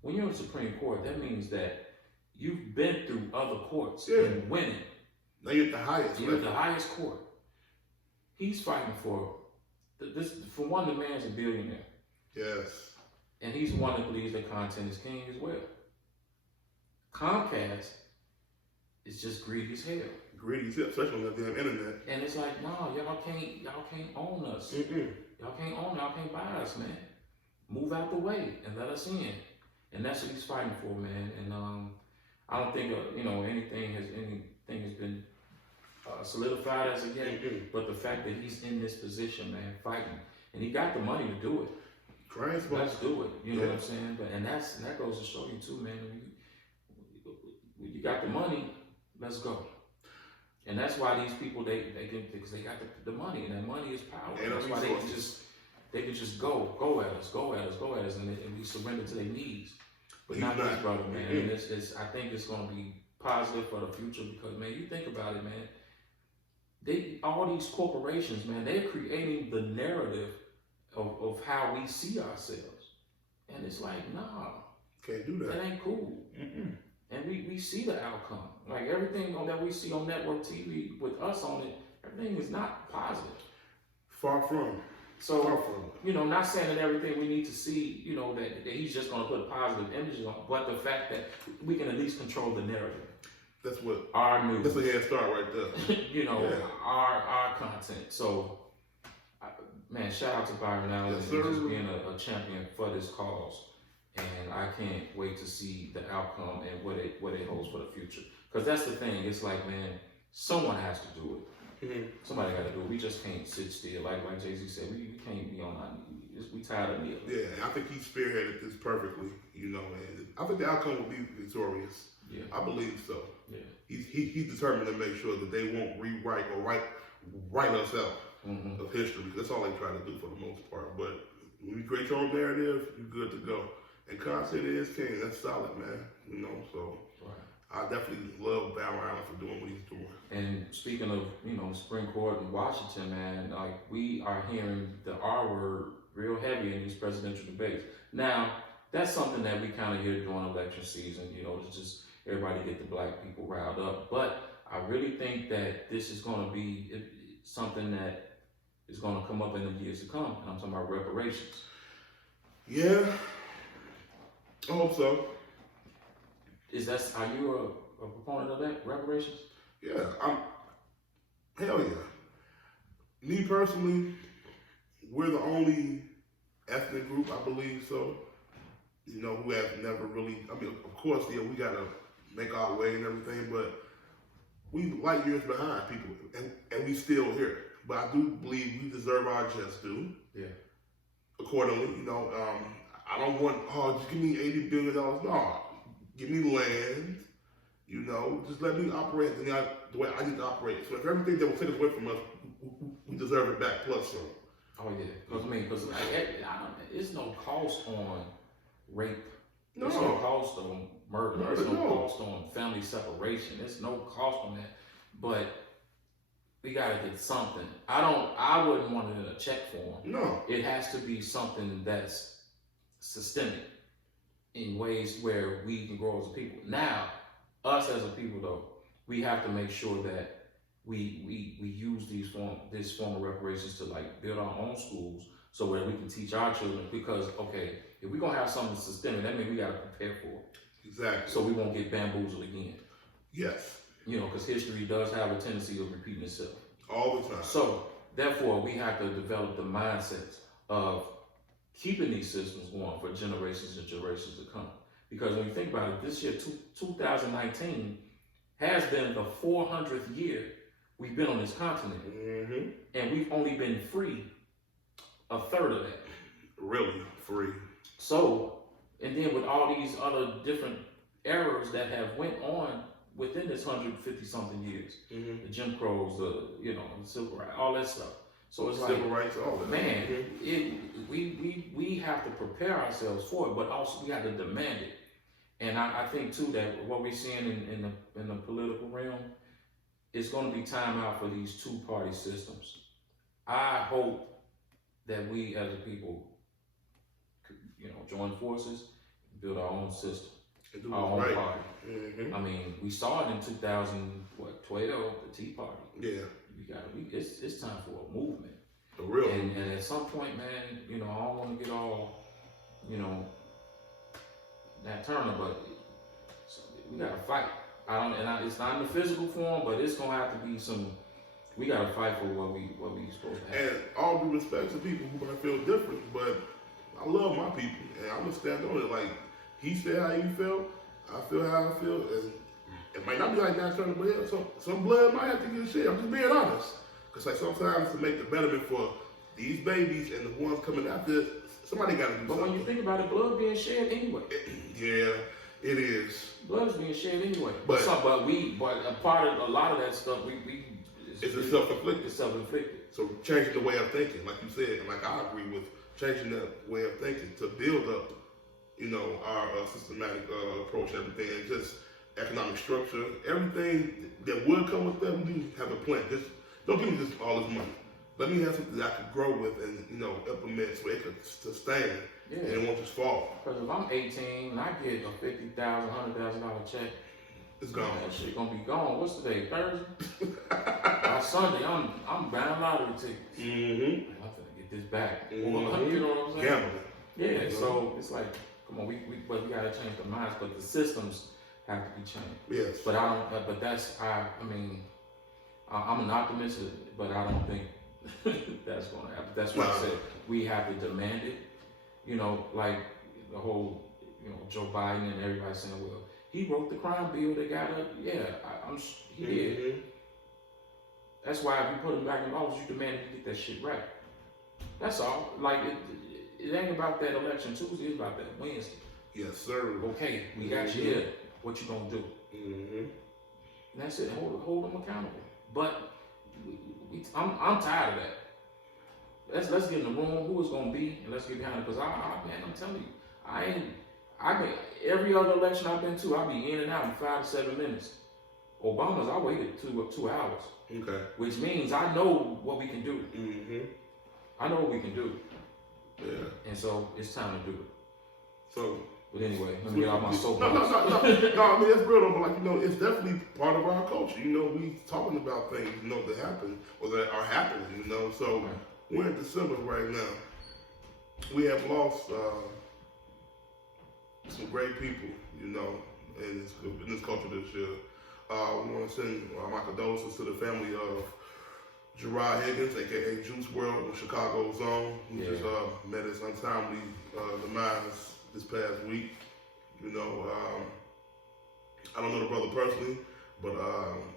When you're in the Supreme Court, that means that you've been through other courts and winning. Now you're at the highest. You're at the highest court. He's fighting for this. For one, the man's a billionaire. Yes. And he's one that believes that content is king as well. Comcast is just greedy as hell. Greedy as hell, especially on that damn internet. And it's like, no, y'all can't own us. Y'all can't buy us, man. Move out the way and let us in. And that's what he's fighting for, man. And I don't think anything has been solidified as of yet. But the fact that he's in this position, man, fighting, and he got the money to do it. Let's do it. You know what I'm saying? And that goes to show you too, man. When you got the money, let's go. And that's why these people they can, because they got the money, and that money is power. And that's why they can just go at us, and we surrender to their needs. But not this brother, man. And I think it's going to be positive for the future because, man, you think about it, man. All these corporations, man, they're creating the narrative of how we see ourselves, and it's like, nah, can't do that. That ain't cool. And we see the outcome. Like everything that we see on network TV with us on it, everything is not positive. Far from. So, not saying that everything we need to see, that he's just going to put positive images on, but the fact that we can at least control the narrative. That's what our news. That's a head start right there. Our content. So, man, shout out to Byron Allen and just being a champion for this cause. And I can't wait to see the outcome and what it holds for the future. Because that's the thing. It's like, man, someone has to do it. Somebody got to do it. We just can't sit still. Like Jay-Z said, we can't be on our knees. We tired of kneeling. Yeah, I think he spearheaded this perfectly, and I think the outcome will be victorious. Yeah. I believe so. Yeah. He's determined to make sure that they won't rewrite or write us out of history. That's all they try to do for the most part. But when you create your own narrative, you're good to go. And content is king. That's solid, man. So I definitely love Byron Allen for doing what he's doing. And speaking of, the Supreme Court in Washington, man, like we are hearing the R word real heavy in these presidential debates. Now, that's something that we kind of hear during election season, to just everybody get the black people riled up. But I really think that this is going to be something that is going to come up in the years to come. And I'm talking about reparations. Yeah. I hope so. Are you a proponent of that, reparations? Yeah, hell yeah. Me personally, we're the only ethnic group, I believe so, who have never really, of course, we gotta make our way and everything, but we light years behind people, and we still here. But I do believe we deserve our just due. Yeah. Accordingly, I don't want, just give me $80 billion. No, give me land, just let me operate the way I need to operate. So if everything that was taken away from us, we deserve it back plus some. Oh yeah, because it's no cost on rape. No. There's no cost on murder. No, There's no no. cost on family separation. There's no cost on that. But we gotta get something. I wouldn't want it in a check form. No. It has to be something that's systemic in ways where we can grow as a people. Now, us as a people though, we have to make sure that we use this form of reparations to like build our own schools so that we can teach our children, because okay, if we're gonna have something systemic, that means we gotta prepare for it. Exactly. So we won't get bamboozled again. Yes. You know, because history does have a tendency of repeating itself. All the time. So, therefore, we have to develop the mindsets of keeping these systems going for generations and generations to come. Because when you think about it, this year, 2019, has been the 400th year we've been on this continent. Mm-hmm. And we've only been free a third of that. Really free. So, and then with all these other different errors that have went on within this 150 something years, mm-hmm. the Jim Crows, the civil rights, all that stuff. So it's civil like, rights, all that. Man, we have to prepare ourselves for it, but also we have to demand it. And I think too that what we're seeing in the political realm, it's going to be time out for these two-party systems. I hope that we as a people, join forces, build our own system, our own party. Mm-hmm. I mean, we saw it in 2012, the Tea Party. Yeah. It's time for a movement. For real. And at some point, man, I don't want to get all, that Turner, but we gotta fight. It's not in the physical form, but it's gonna have to be we gotta fight for what we supposed to have. And all due respect to people who might feel different, but I love my people, and I'm gonna stand on it. Like he said how he felt, I feel how I feel, and it might not be like that Turner, but yeah, some blood might have to get shed. I'm just being honest, because like sometimes to make the betterment for these babies and the ones coming after, somebody gotta do something. But when you think about it, blood being shed anyway. Yeah, it is. Blood's being shed anyway. But a part of a lot of that stuff it's self-inflicted. It's self-inflicted. So changing the way of thinking, like you said, and like I agree with changing that way of thinking to build up, our systematic approach, everything, and just economic structure, everything that would come with that. We need to have a plan. Just don't give me just all this money. Let me have something that I could grow with and implement so it could sustain. Yeah. And it won't just fall. Because if I'm 18 and I get a $50,000, $100,000 check, it's gone. That shit gonna be gone. What's today? Thursday? By Sunday, I'm buying lottery tickets. Mm-hmm. I'm gonna get this back. Mm-hmm. You know what I'm saying? Gambling. Yeah. Mm-hmm. So it's like, come on, we gotta change the minds, but the systems have to be changed. Yes. But I'm an optimist, but I don't think that's gonna happen. That's why I said we have to demand it. Like the whole, Joe Biden and everybody saying, well, he wrote the crime bill. They got it. Yeah, he did. Mm-hmm. That's why if you put him back in office, you demand to get that shit right. That's all. Like it ain't about that election Tuesday. It's about that Wednesday. Yes, sir. Okay, we got you here. What you gonna do? Mm-hmm. And that's it. Hold them accountable. But I'm tired of that. Let's get in the room. Who it's gonna be, and let's get behind it. Because I'm telling you, every other election I've been to, I'll be in and out in 5 to 7 minutes. Obama's, I waited 2 hours. Okay. Which means I know what we can do. Mm-hmm. I know what we can do. Yeah. And so it's time to do it. So. But anyway, let me get off my soapbox. No. I mean, it's real though, but it's definitely part of our culture. We talking about things, that happen or that are happening, So Right. We're in December right now. We have lost some great people, in this culture this year. We want to send my condolences to the family of Gerard Higgins, aka Juice WRLD, in Chicago's own, who just met his untimely demise this past week. I don't know the brother personally, but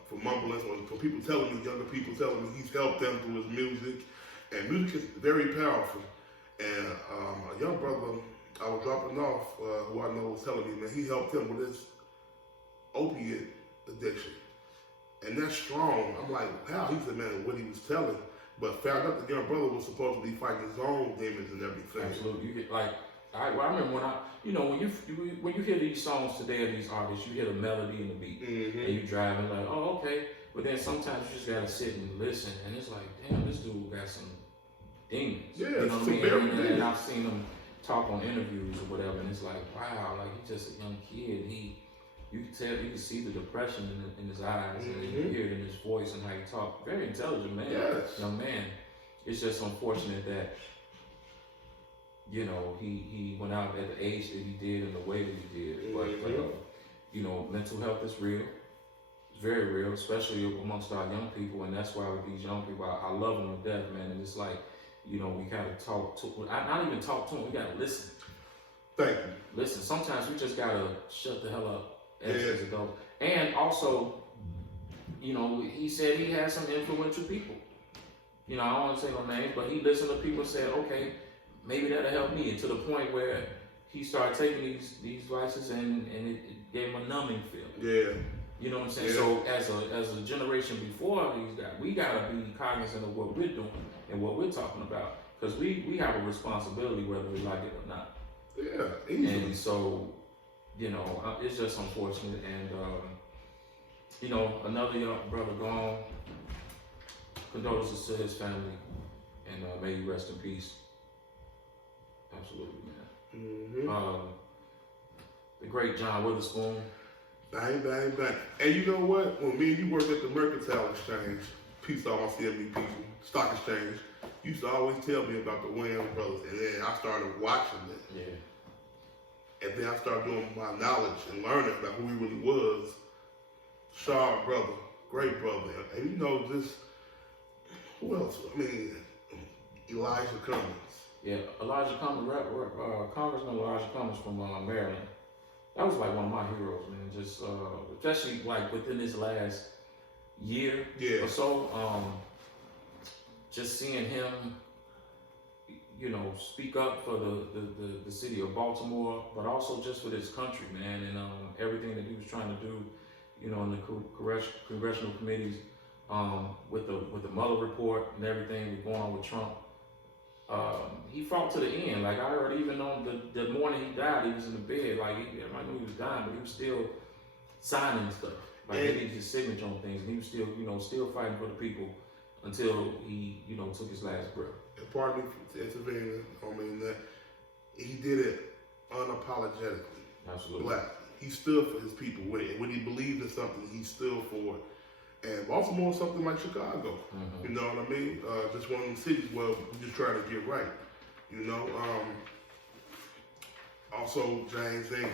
from mumblings, from people telling me, younger people telling me, he's helped them through his music. And music is very powerful. And a young brother I was dropping off, who I know was telling me, man, he helped him with his opiate addiction. And that's strong. I'm like, how? He said, man, what he was telling. But found out the young brother was supposed to be fighting his own demons and everything. Absolutely. You get I remember when you hear these songs today of these artists, you hear the melody and the beat, and you driving like, oh, okay. But then sometimes you just gotta sit and listen, and it's like, damn, this dude got some demons. Yeah, you know what I some mean? And I've seen him talk on interviews or whatever, and it's like, wow, like he's just a young kid. You can tell, you can see the depression in his eyes, and you hear it in his voice and how he talks. Very intelligent man, young man. It's just unfortunate that, you know, he went out at the age that he did and the way that he did. But you know, mental health is real. It's very real, especially amongst our young people, and that's why with these young people, I love them to death, man. And it's like, you know, we gotta talk to, not even talk to them, we gotta listen. Thank you. Listen, sometimes we just gotta shut the hell up as adults. And also, you know, he said he had some influential people. You know, I don't want to say no names, but he listened to people and said, okay, maybe that'll help me. And to the point where he started taking these vices and it gave him a numbing feeling. Yeah. You know what I'm saying? So as a generation before these guys, we gotta be cognizant of what we're doing and what we're talking about, because we have a responsibility whether we like it or not. Yeah, easily. And so, you know, it's just unfortunate. And you know, another young brother gone. Condolences to his family, and may you rest in peace. Absolutely, man. The great John Witherspoon. Bang, bang, bang. And you know what? When me and you worked at the Mercantile Exchange, peace to all my CME people, Stock Exchange, you used to always tell me about the Williams brothers, and then I started watching it. Yeah. And then I started doing my knowledge and learning about who he really was. Sharp brother, great brother. And you know, just, who else? I mean, Elijah Cummings. Yeah, Elijah Cummings, Congressman Elijah Cummings from Maryland. That was like one of my heroes, man. Just especially like within this last year or so, just seeing him, you know, speak up for the city of Baltimore, but also just for this country, man, and everything that he was trying to do, you know, in the congressional committees, with the Mueller report and everything going on with Trump. He fought to the end. Like I heard, even on the morning he died, he was in the bed. Like everybody knew he was dying, but he was still signing stuff. Like he needed his signature on things, and he was still, you know, still fighting for the people until he, you know, took his last breath. And pardon me for intervening. I mean that he did it unapologetically. Absolutely. Black. He stood for his people. When he believed in something, he stood for it. And Baltimore is something like Chicago. You know what I mean? Just one of them cities where we just try to get right. You know? Also, James Ingram.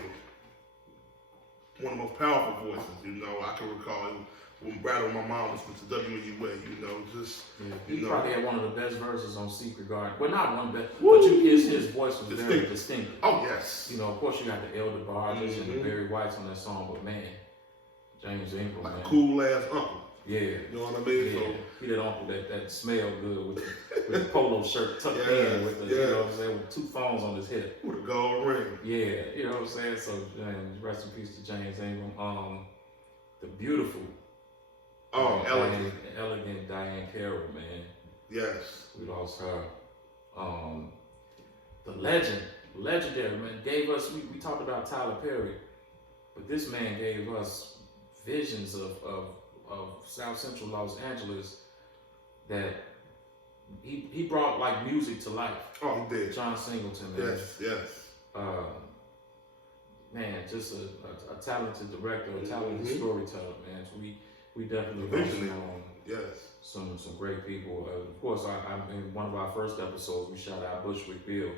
One of the most powerful voices, you know. I can recall him when my mom listened to WNUA, you know, just, he probably had one of the best verses on Secret Garden. Well, not one best, but his voice was very distinctive. Oh, yes. You know, of course, you got the Elder Barges and the Barry Whites on that song, but man, James Ingram, like man. A cool ass uncle. Yeah. You know what I mean? Yeah. So, he that uncle that smelled good with the polo shirt tucked in with the, you know what I'm saying, with 2 phones on his hip. With a gold ring. Yeah, you know what I'm saying? So, rest in peace to James Ingram. The beautiful, elegant Diane Carroll, man. Yes. We lost her. The legendary, man, gave us, we talked about Tyler Perry, but this man gave us visions of South Central Los Angeles that he brought like music to life. Oh, he did. John Singleton, man. Yes. Man, just a talented director, a talented storyteller, man. So we definitely some great people. Of course, I in one of our first episodes we shout out Bushwick Bill.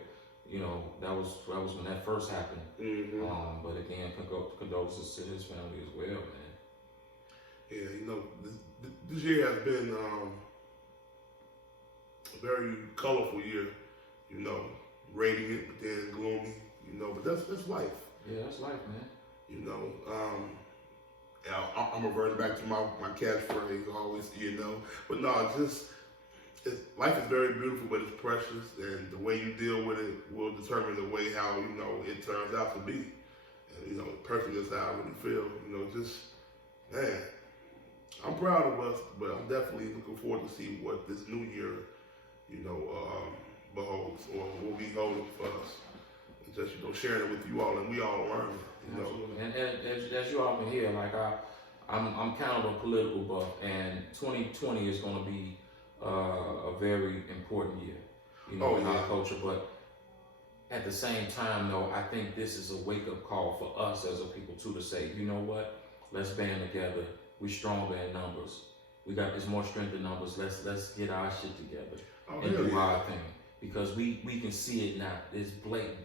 You know, that was when that first happened. But again, condolences to his family as well, man. Yeah, you know, this year has been a very colorful year. You know, radiant but then gloomy. You know, but that's life. Yeah, that's life, man. You know, I'm reverting back to my catchphrase always, you know. But no, life is very beautiful, but it's precious, and the way you deal with it will determine the way how, you know, it turns out to be. And, you know, personally, that's how I really feel. You know, just, man, I'm proud of us, but I'm definitely looking forward to see what this new year, you know, beholds or will be holding for us in just sharing it with you all, and we all learn. Absolutely. And as you all can hear, like I'm kind of a political buff, and 2020 is going to be a very important year, in our culture. But at the same time, though, I think this is a wake-up call for us as a people too, to say, you know what? Let's band together. We're stronger in numbers. There's more strength in numbers. Let's get our shit together and do our thing, because we can see it now. It's blatant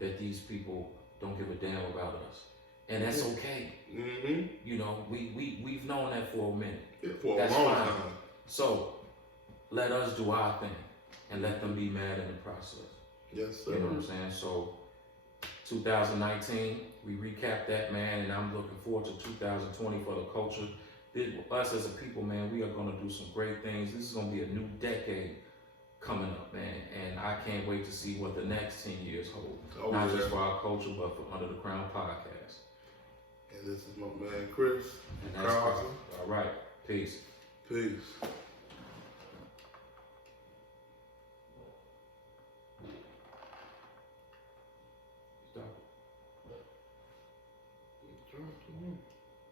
that these people don't give a damn about us, and that's okay. We've known that for a minute. For that's a long fine. time. So let us do our thing and let them be mad in the process. Yes, sir. You know what I'm saying? So 2019, we recapped that, man, and I'm looking forward to 2020 for the culture. Us as a people, man, we are going to do some great things. This is going to be a new decade coming up, man, and I can't wait to see what the next 10 years hold. Not just for our culture, but for Under the Crown Podcast. And this is my man, Chris. And that's Carlson. All right. Peace. Peace. Stop.